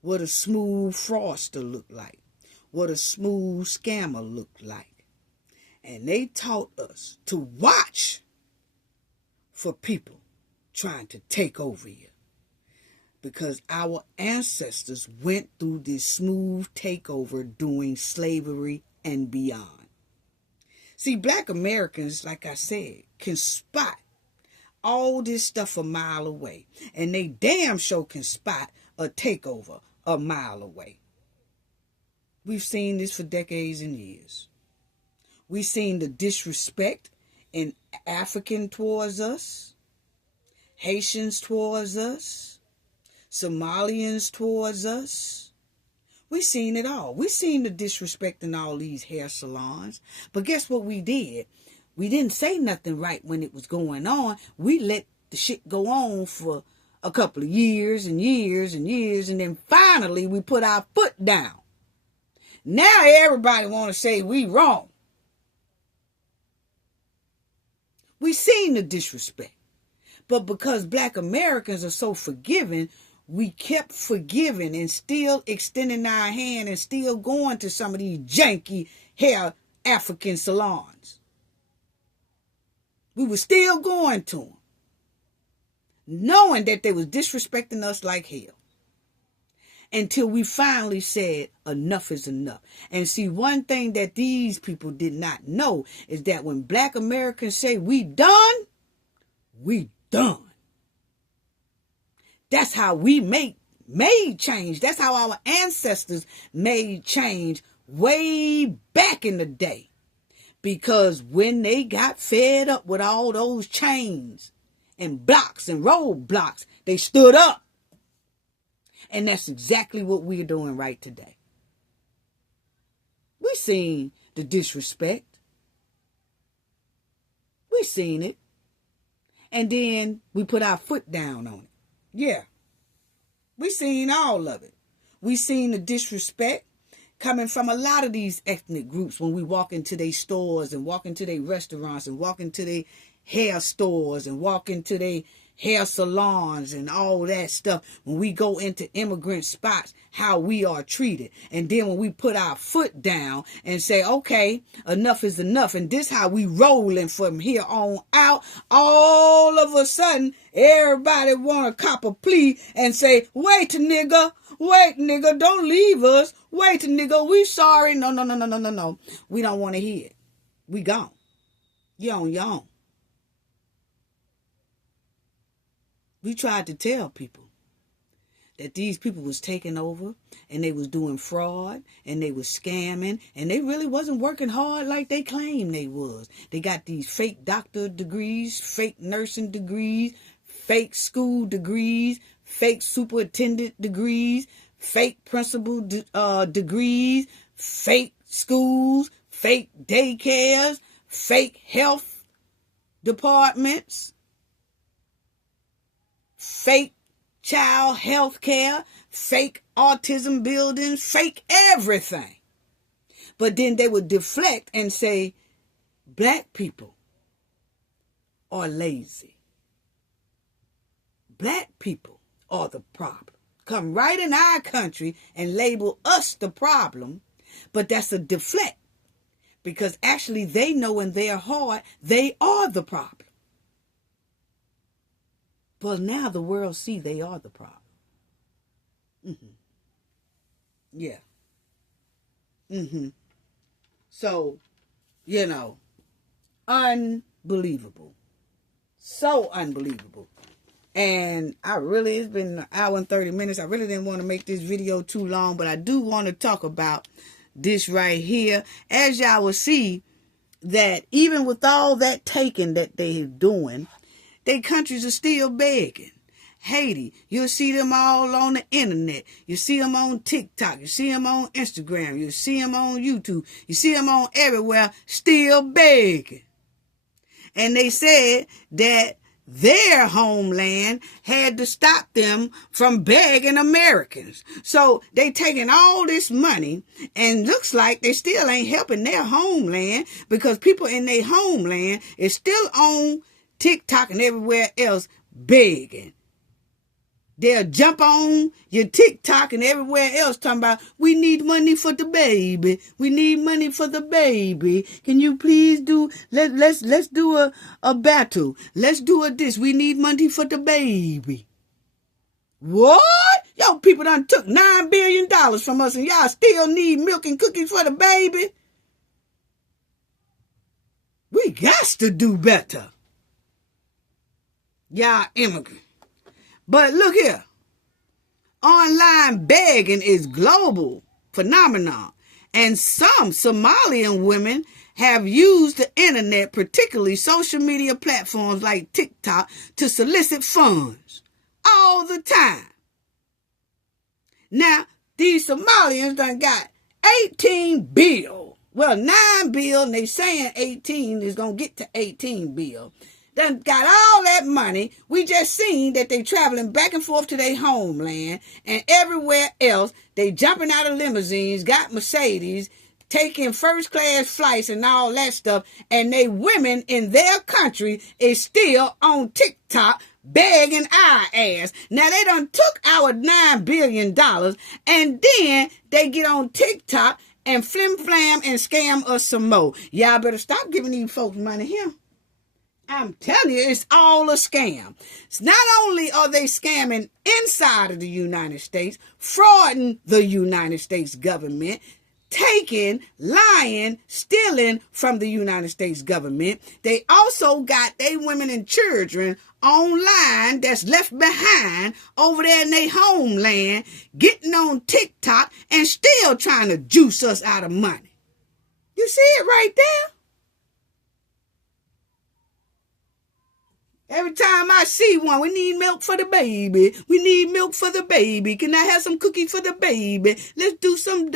what a smooth fraudster looked like, what a smooth scammer looked like. And they taught us to watch for people trying to take over you. Because our ancestors went through this smooth takeover during slavery and beyond. See, black Americans, like I said, can spot all this stuff a mile away. And they damn sure can spot a takeover a mile away. We've seen this for decades and years. We've seen the disrespect in African towards us, Haitians towards us, Somalians towards us. We seen it all. We seen the disrespect in all these hair salons. But guess what we did? We didn't say nothing right when it was going on. We let the shit go on for a couple of years and years and years, and then finally we put our foot down. Now everybody want to say we wrong. We seen the disrespect. But because Black Americans are so forgiving, we kept forgiving and still extending our hand and still going to some of these janky hair African salons. We were still going to them, knowing that they was disrespecting us like hell. Until we finally said, enough is enough. And see, one thing that these people did not know is that when Black Americans say we done, we done. That's how we made change. That's how our ancestors made change way back in the day. Because when they got fed up with all those chains and blocks and roadblocks, they stood up. And that's exactly what we're doing right today. We seen the disrespect. We seen it. And then we put our foot down on it. Yeah. We seen all of it. We seen the disrespect coming from a lot of these ethnic groups when we walk into their stores and walk into their restaurants and walk into their hair stores and walk into their hair salons and all that stuff. When we go into immigrant spots, how we are treated. And then when we put our foot down and say, okay, enough is enough. And this how we rolling from here on out. All of a sudden, everybody want to cop a plea and say, wait, nigga, don't leave us. Wait, nigga, we sorry. No. We don't want to hear it. We gone. You on your own. We tried to tell people that these people was taking over and they was doing fraud and they was scamming and they really wasn't working hard like they claimed they was. They got these fake doctor degrees, fake nursing degrees, fake school degrees, fake superintendent degrees, fake principal degrees, fake schools, fake daycares, fake health departments, fake child health care, fake autism buildings, fake everything. But then they would deflect and say, Black people are lazy. Black people are the problem. Come right in our country and label us the problem, but that's a deflect. Because actually they know in their heart they are the problem. Well, now the world see they are the problem. Yeah. So, unbelievable. So unbelievable. And it's been an hour and 30 minutes. I really didn't want to make this video too long, but I do want to talk about this right here. As y'all will see, that even with all that taking that they're doing, their countries are still begging. Haiti, you'll see them all on the internet. You see them on TikTok. You see them on Instagram. You see them on YouTube. You see them on everywhere, still begging. And they said that their homeland had to stop them from begging Americans. So they taking all this money and looks like they still ain't helping their homeland because people in their homeland is still on TikTok and everywhere else begging. They'll jump on your TikTok and everywhere else talking about, we need money for the baby. We need money for the baby. Can you please let's do a battle. Let's do this. We need money for the baby. What? Y'all people done took $9 billion from us and y'all still need milk and cookies for the baby? We got to do better. Y'all immigrant. But look here. Online begging is global phenomenon. And some Somalian women have used the internet, particularly social media platforms like TikTok, to solicit funds all the time. Now, these Somalians done got 18 bill. Well, 9 bill, and they saying 18 is going to get to 18 bill. done got all that money. We just seen that they traveling back and forth to their homeland, and everywhere else they jumping out of limousines, got Mercedes, taking first class flights and all that stuff, and they women in their country is still on TikTok begging our ass. Now they done took our $9 billion and then they get on TikTok and flim flam and scam us some more. Y'all better stop giving these folks money here. I'm telling you, it's all a scam. Not only are they scamming inside of the United States, frauding the United States government, taking, lying, stealing from the United States government, they also got their women and children online that's left behind over there in their homeland, getting on TikTok and still trying to juice us out of money. You see it right there? Every time I see one, we need milk for the baby. We need milk for the baby. Can I have some cookies for the baby? Let's do some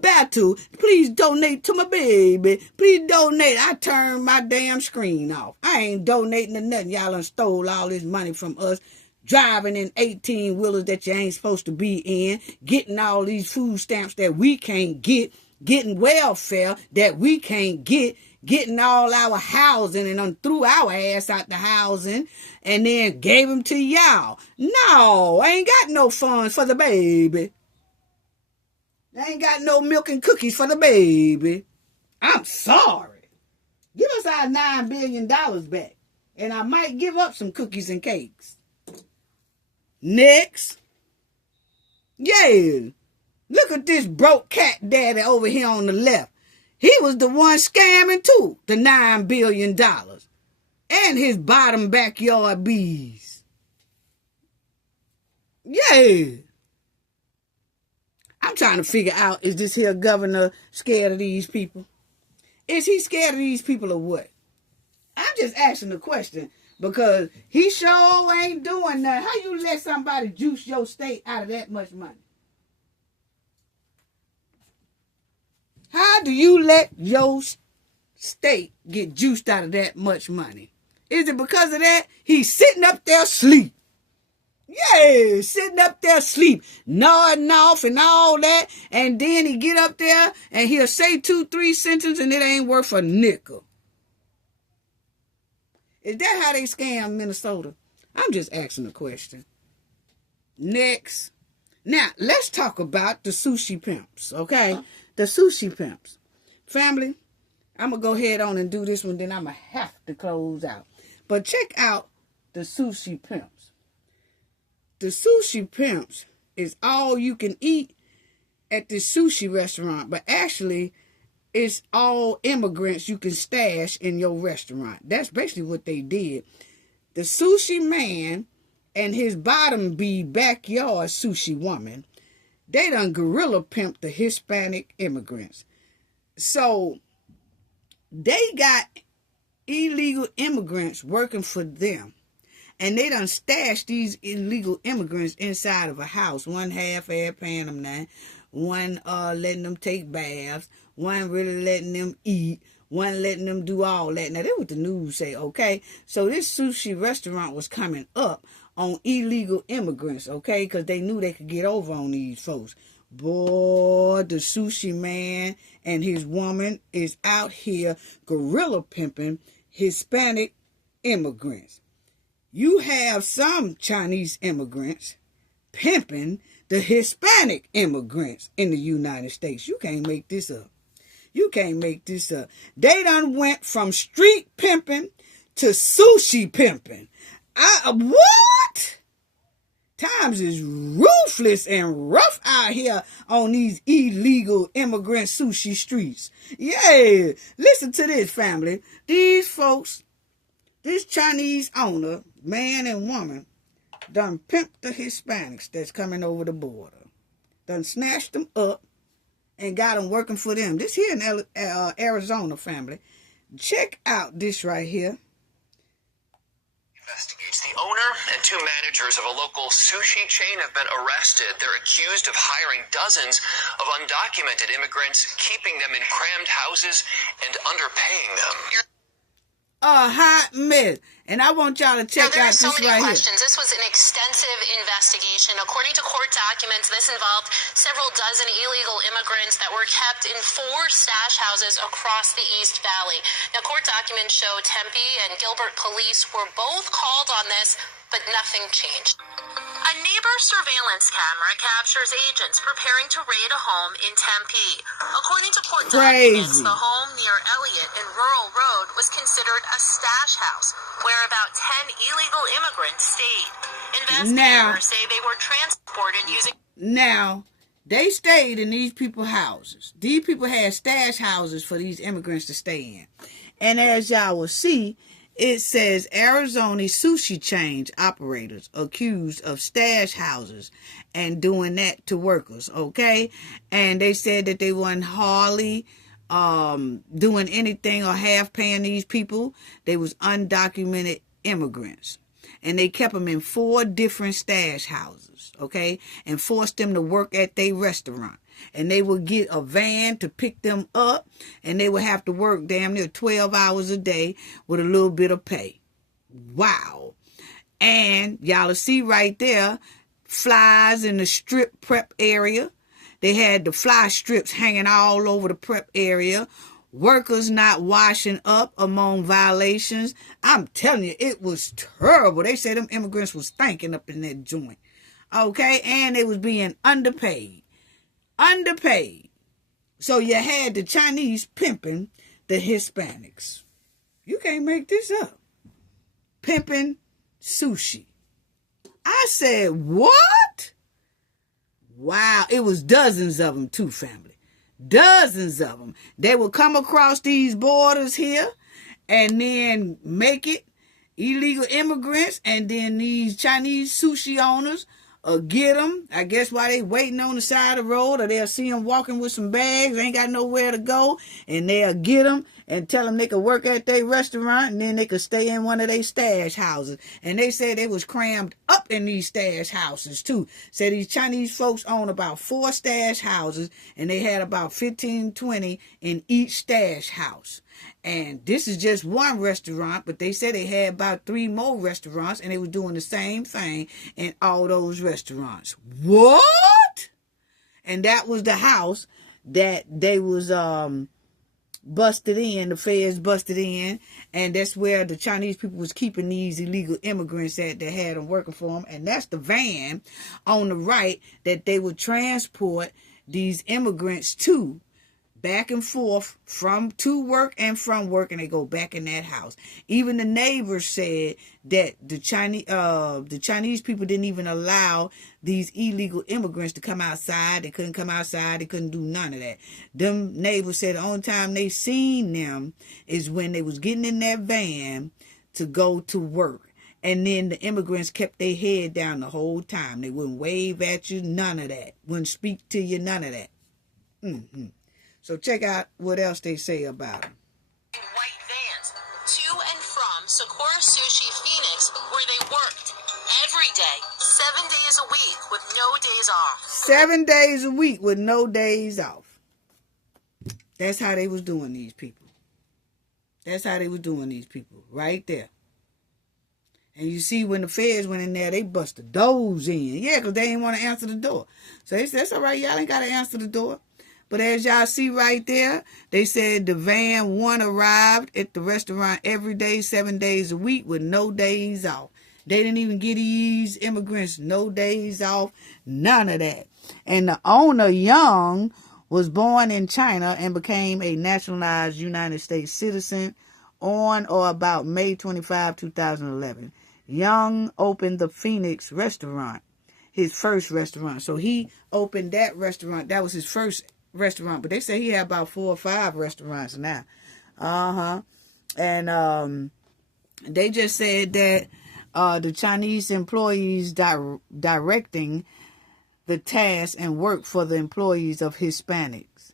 battle. Please donate to my baby. Please donate. I turn my damn screen off. I ain't donating to nothing. Y'all done stole all this money from us. Driving in 18-wheelers that you ain't supposed to be in. Getting all these food stamps that we can't get. Getting welfare that we can't get. Getting all our housing and done threw our ass out the housing and then gave them to y'all. No, I ain't got no funds for the baby. I ain't got no milk and cookies for the baby. I'm sorry. Give us our $9 billion back. And I might give up some cookies and cakes. Next. Yeah. Look at this broke cat daddy over here on the left. He was the one scamming too, the $9 billion. And his bottom backyard bees. Yeah. I'm trying to figure out, is this here governor scared of these people? Is he scared of these people or what? I'm just asking the question because he sure ain't doing nothing. How you let somebody juice your state out of that much money? How do you let your state get juiced out of that much money? Is it because of that? He's sitting up there asleep. Yeah, sitting up there asleep, nodding off and all that. And then he get up there and he'll say 2-3 sentences and it ain't worth a nickel. Is that how they scam Minnesota? I'm just asking a question. Next. Now, let's talk about the sushi pimps, okay? The sushi pimps. Family, I'm going to go ahead on and do this one, then I'm going to have to close out. But check out the sushi pimps. The sushi pimps is all you can eat at the sushi restaurant, but actually it's all immigrants you can stash in your restaurant. That's basically what they did. The sushi man and his bottom bee backyard sushi woman, they done gorilla pimped the Hispanic immigrants. So they got illegal immigrants working for them. And they done stashed these illegal immigrants inside of a house. One half-ass paying them now. One letting them take baths. One really letting them eat. One letting them do all that. Now, that's what the news say, okay? So this sushi restaurant was coming up on illegal immigrants, okay? Because they knew they could get over on these folks. Boy, the sushi man and his woman is out here gorilla pimping Hispanic immigrants. You have some Chinese immigrants pimping the Hispanic immigrants in the United States. You can't make this up. You can't make this up. They done went from street pimping to sushi pimping. What? Times is ruthless and rough out here on these illegal immigrant sushi streets. Yeah, listen to this, family. These folks, this Chinese owner, man and woman, done pimped the Hispanics that's coming over the border. Done snatched them up and got them working for them. This here in Arizona, family. Check out this right here. Investigates. The owner and 2 managers of a local sushi chain have been arrested. They're accused of hiring dozens of undocumented immigrants, keeping them in crammed houses and underpaying them. a hot mess. And I want y'all to check out this so many right questions. This was an extensive investigation. According to court documents, this involved several dozen illegal immigrants that were kept in 4 stash houses across the East Valley. Now, court documents show Tempe and Gilbert police were both called on this, but nothing changed. A neighbor surveillance camera captures agents preparing to raid a home in Tempe. According to court documents, the home near Elliott in Rural Road was considered a stash house where about 10 illegal immigrants stayed. Investigators say they were transported using... Now, they stayed in these people's houses. These people had stash houses for these immigrants to stay in. And as y'all will see, it says Arizona sushi chain operators accused of stash houses and doing that to workers, okay? And they said that they weren't hardly doing anything or half paying these people. They was undocumented immigrants. And they kept them in 4 different stash houses, okay? And forced them to work at their restaurant. And they would get a van to pick them up, and they would have to work damn near 12 hours a day with a little bit of pay. Wow. And y'all will see right there, flies in the strip prep area. They had the fly strips hanging all over the prep area. Workers not washing up among violations. I'm telling you, it was terrible. They said them immigrants was stinking up in that joint. Okay, and they was being underpaid. Underpaid. So you had the Chinese pimping the Hispanics. You can't make this up. Pimping sushi. I said, what? Wow. It was dozens of them too, family. Dozens of them. They would come across these borders here and then make it illegal immigrants, and then these Chinese sushi owners get them, I guess, while they waiting on the side of the road, or they'll see them walking with some bags, ain't got nowhere to go, and they'll get them and tell them they could work at their restaurant, and then they could stay in one of their stash houses. And they said they was crammed up in these stash houses too. Said these Chinese folks own about 4 stash houses, and they had about 15, 20 in each stash house. And this is just one restaurant, but they said they had about 3 more restaurants, and they were doing the same thing in all those restaurants. What? And that was the house that they was busted in, the feds busted in, and that's where the Chinese people was keeping these illegal immigrants at that had them working for them. And that's the van on the right that they would transport these immigrants to, back and forth to work and from work, and they go back in that house. Even the neighbors said that the Chinese people didn't even allow these illegal immigrants to come outside. They couldn't come outside. They couldn't do none of that. Them neighbors said the only time they seen them is when they was getting in that van to go to work. And then the immigrants kept their head down the whole time. They wouldn't wave at you, none of that. Wouldn't speak to you, none of that. So check out what else they say about them. White vans to and from Sakura Sushi Phoenix, where they worked every day, 7 days a week with no days off. 7 days a week with no days off. That's how they was doing these people. That's how they was doing these people, right there. And you see when the feds went in there, they busted doors in. Yeah, because they didn't want to answer the door. So they said, that's all right, y'all ain't got to answer the door. But as y'all see right there, they said the van 1 arrived at the restaurant every day, 7 days a week with no days off. They didn't even give these immigrants no days off, none of that. And the owner, Young, was born in China and became a naturalized United States citizen on or about May 25, 2011. Young opened the Phoenix restaurant, his first restaurant. So he opened that restaurant. That was his first restaurant, but they say he had about 4 or 5 restaurants now. And they just said that the Chinese employees directing the tasks and work for the employees of Hispanics,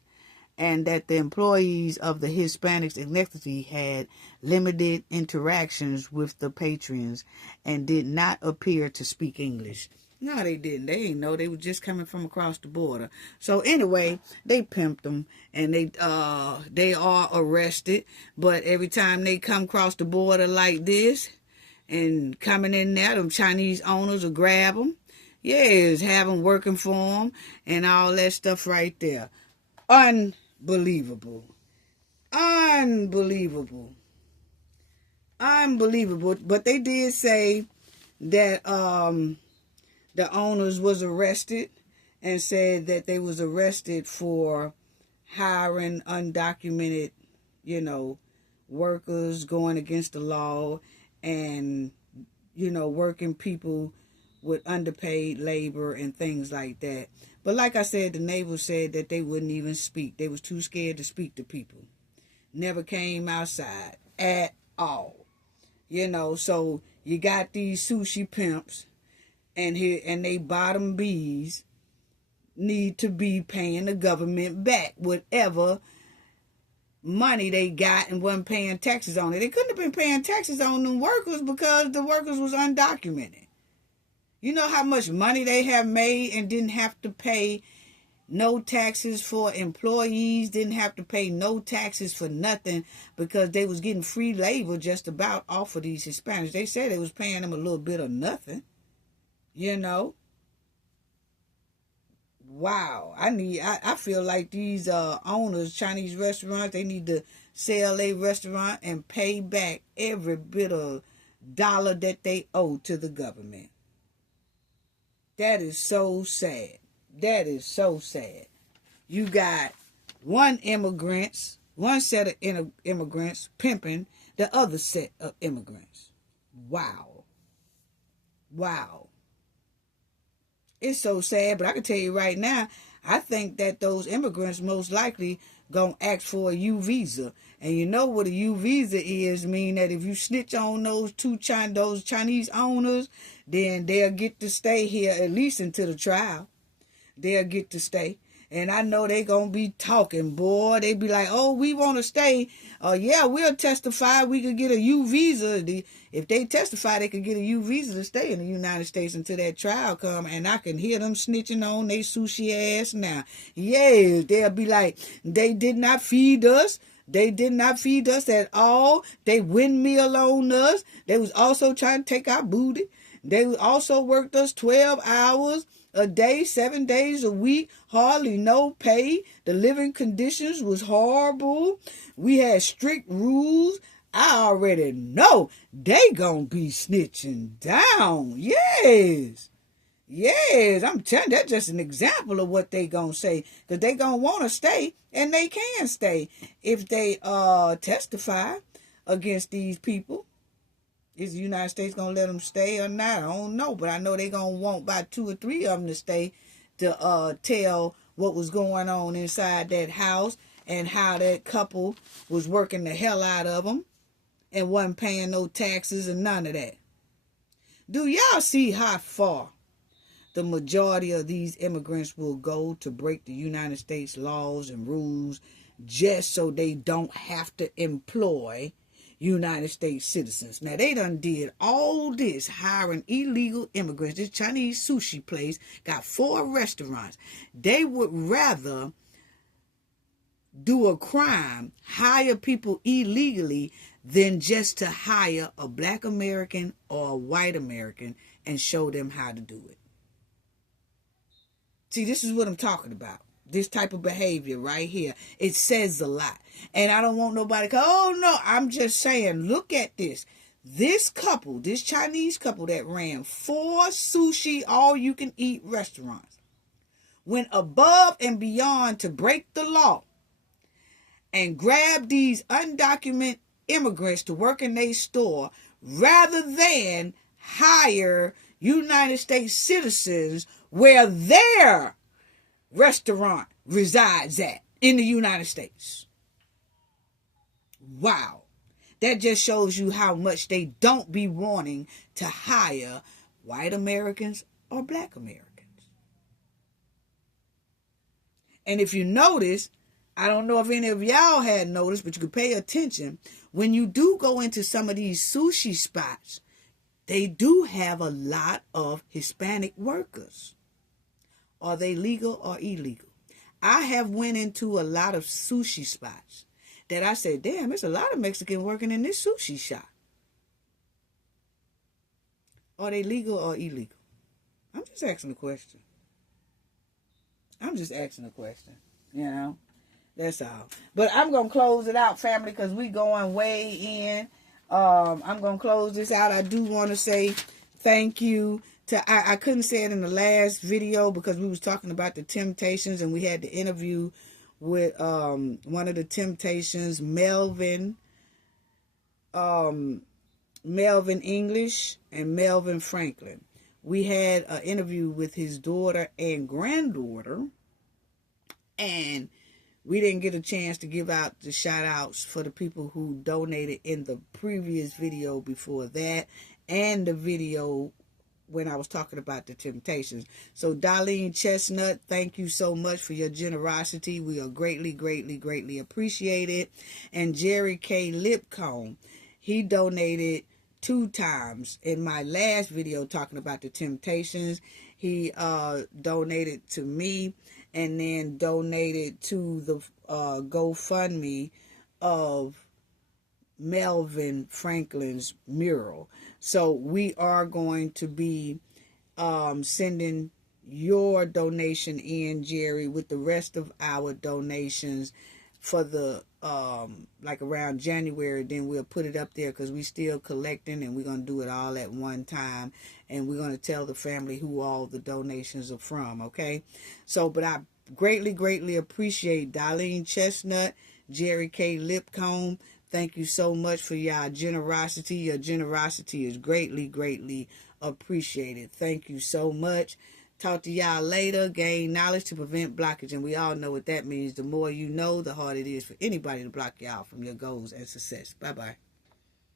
and that the employees of the Hispanics ethnicity had limited interactions with the patrons and did not appear to speak English. No, they didn't. They didn't know. They were just coming from across the border. So anyway, they pimped them, and they are arrested. But every time they come across the border like this, and coming in there, them Chinese owners will grab them. Yes, have them working for them and all that stuff right there. Unbelievable. Unbelievable. Unbelievable. But they did say that the owners was arrested, and said that they was arrested for hiring undocumented, workers, going against the law, and, working people with underpaid labor and things like that. But like I said, the neighbors said that they wouldn't even speak. They was too scared to speak to people. Never came outside at all. So you got these sushi pimps, and they bottom bees need to be paying the government back whatever money they got and wasn't paying taxes on it. They couldn't have been paying taxes on them workers because the workers was undocumented. You know how much money they have made and didn't have to pay no taxes for employees, didn't have to pay no taxes for nothing because they was getting free labor just about off of these Hispanics. They said they was paying them a little bit of nothing. Wow. I feel like these owners, Chinese restaurants, they need to sell a restaurant and pay back every bit of dollar that they owe to the government. That is so sad. That is so sad. You got one set of immigrants pimping the other set of immigrants. Wow. Wow. It's so sad, but I can tell you right now, I think that those immigrants most likely gonna ask for a U visa. And you know what a U visa is, mean that if you snitch on those those Chinese owners, then they'll get to stay here at least until the trial. They'll get to stay. And I know they gonna be talking, boy. They be like, oh, we want to stay. Yeah, we'll testify. We could get a U visa. If they testify, they could get a U visa to stay in the United States until that trial come. And I can hear them snitching on they sushi ass now. Yeah, they'll be like, they did not feed us. They did not feed us at all. They windmill on us. They was also trying to take our booty. They also worked us 12 hours a day, 7 days a week, hardly no pay. The living conditions was horrible. We had strict rules. I already know they gonna be snitching down. Yes. Yes, I'm telling you, that's just an example of what they gonna say. Because they gonna want to stay, and they can stay if they testify against these people. Is the United States going to let them stay or not? I don't know. But I know they're going to want about 2 or 3 of them to stay to tell what was going on inside that house and how that couple was working the hell out of them and wasn't paying no taxes and none of that. Do y'all see how far the majority of these immigrants will go to break the United States laws and rules just so they don't have to employ United States citizens? Now, they done did all this hiring illegal immigrants. This Chinese sushi place got 4 restaurants. They would rather do a crime, hire people illegally, than just to hire a black American or a white American and show them how to do it. See, this is what I'm talking about. This type of behavior right here. It says a lot. And I don't want nobody to go, oh no, I'm just saying, look at this. This couple, this Chinese couple that ran 4 sushi all-you-can-eat restaurants, went above and beyond to break the law and grab these undocumented immigrants to work in their store rather than hire United States citizens where their restaurant resides at in the United States. Wow. That just shows you how much they don't be wanting to hire white Americans or black Americans. And if you notice, I don't know if any of y'all had noticed, but you could pay attention. When you do go into some of these sushi spots, they do have a lot of Hispanic workers. Are they legal or illegal? I have went into a lot of sushi spots that I said, damn, there's a lot of Mexican working in this sushi shop. Are they legal or illegal? I'm just asking a question. You know? That's all. But I'm going to close it out, family, because we going way in. I'm going to close this out. I do want to say thank you to, I couldn't say it in the last video because we was talking about the Temptations, and we had the interview with one of the Temptations, Melvin English and Melvin Franklin. We had an interview with his daughter and granddaughter, and we didn't get a chance to give out the shout outs for the people who donated in the previous video before that, and the video when I was talking about the Temptations. So Darlene Chestnut, thank you so much for your generosity. We are greatly, greatly, greatly appreciated. And Jerry K. Lipcomb, he donated 2 times. In my last video talking about the Temptations, he donated to me and then donated to the GoFundMe of Melvin Franklin's mural. So we are going to be sending your donation in, Jerry, with the rest of our donations for the like around January. Then we'll put it up there because we still collecting, and we're going to do it all at one time, and we're going to tell the family who all the donations are from. Okay, so but I greatly, greatly appreciate Darlene Chestnut, Jerry K. Lipcomb. Thank you so much for your generosity. Your generosity is greatly, greatly appreciated. Thank you so much. Talk to y'all later. Gain knowledge to prevent blockage. And we all know what that means. The more you know, the harder it is for anybody to block y'all from your goals and success. Bye-bye.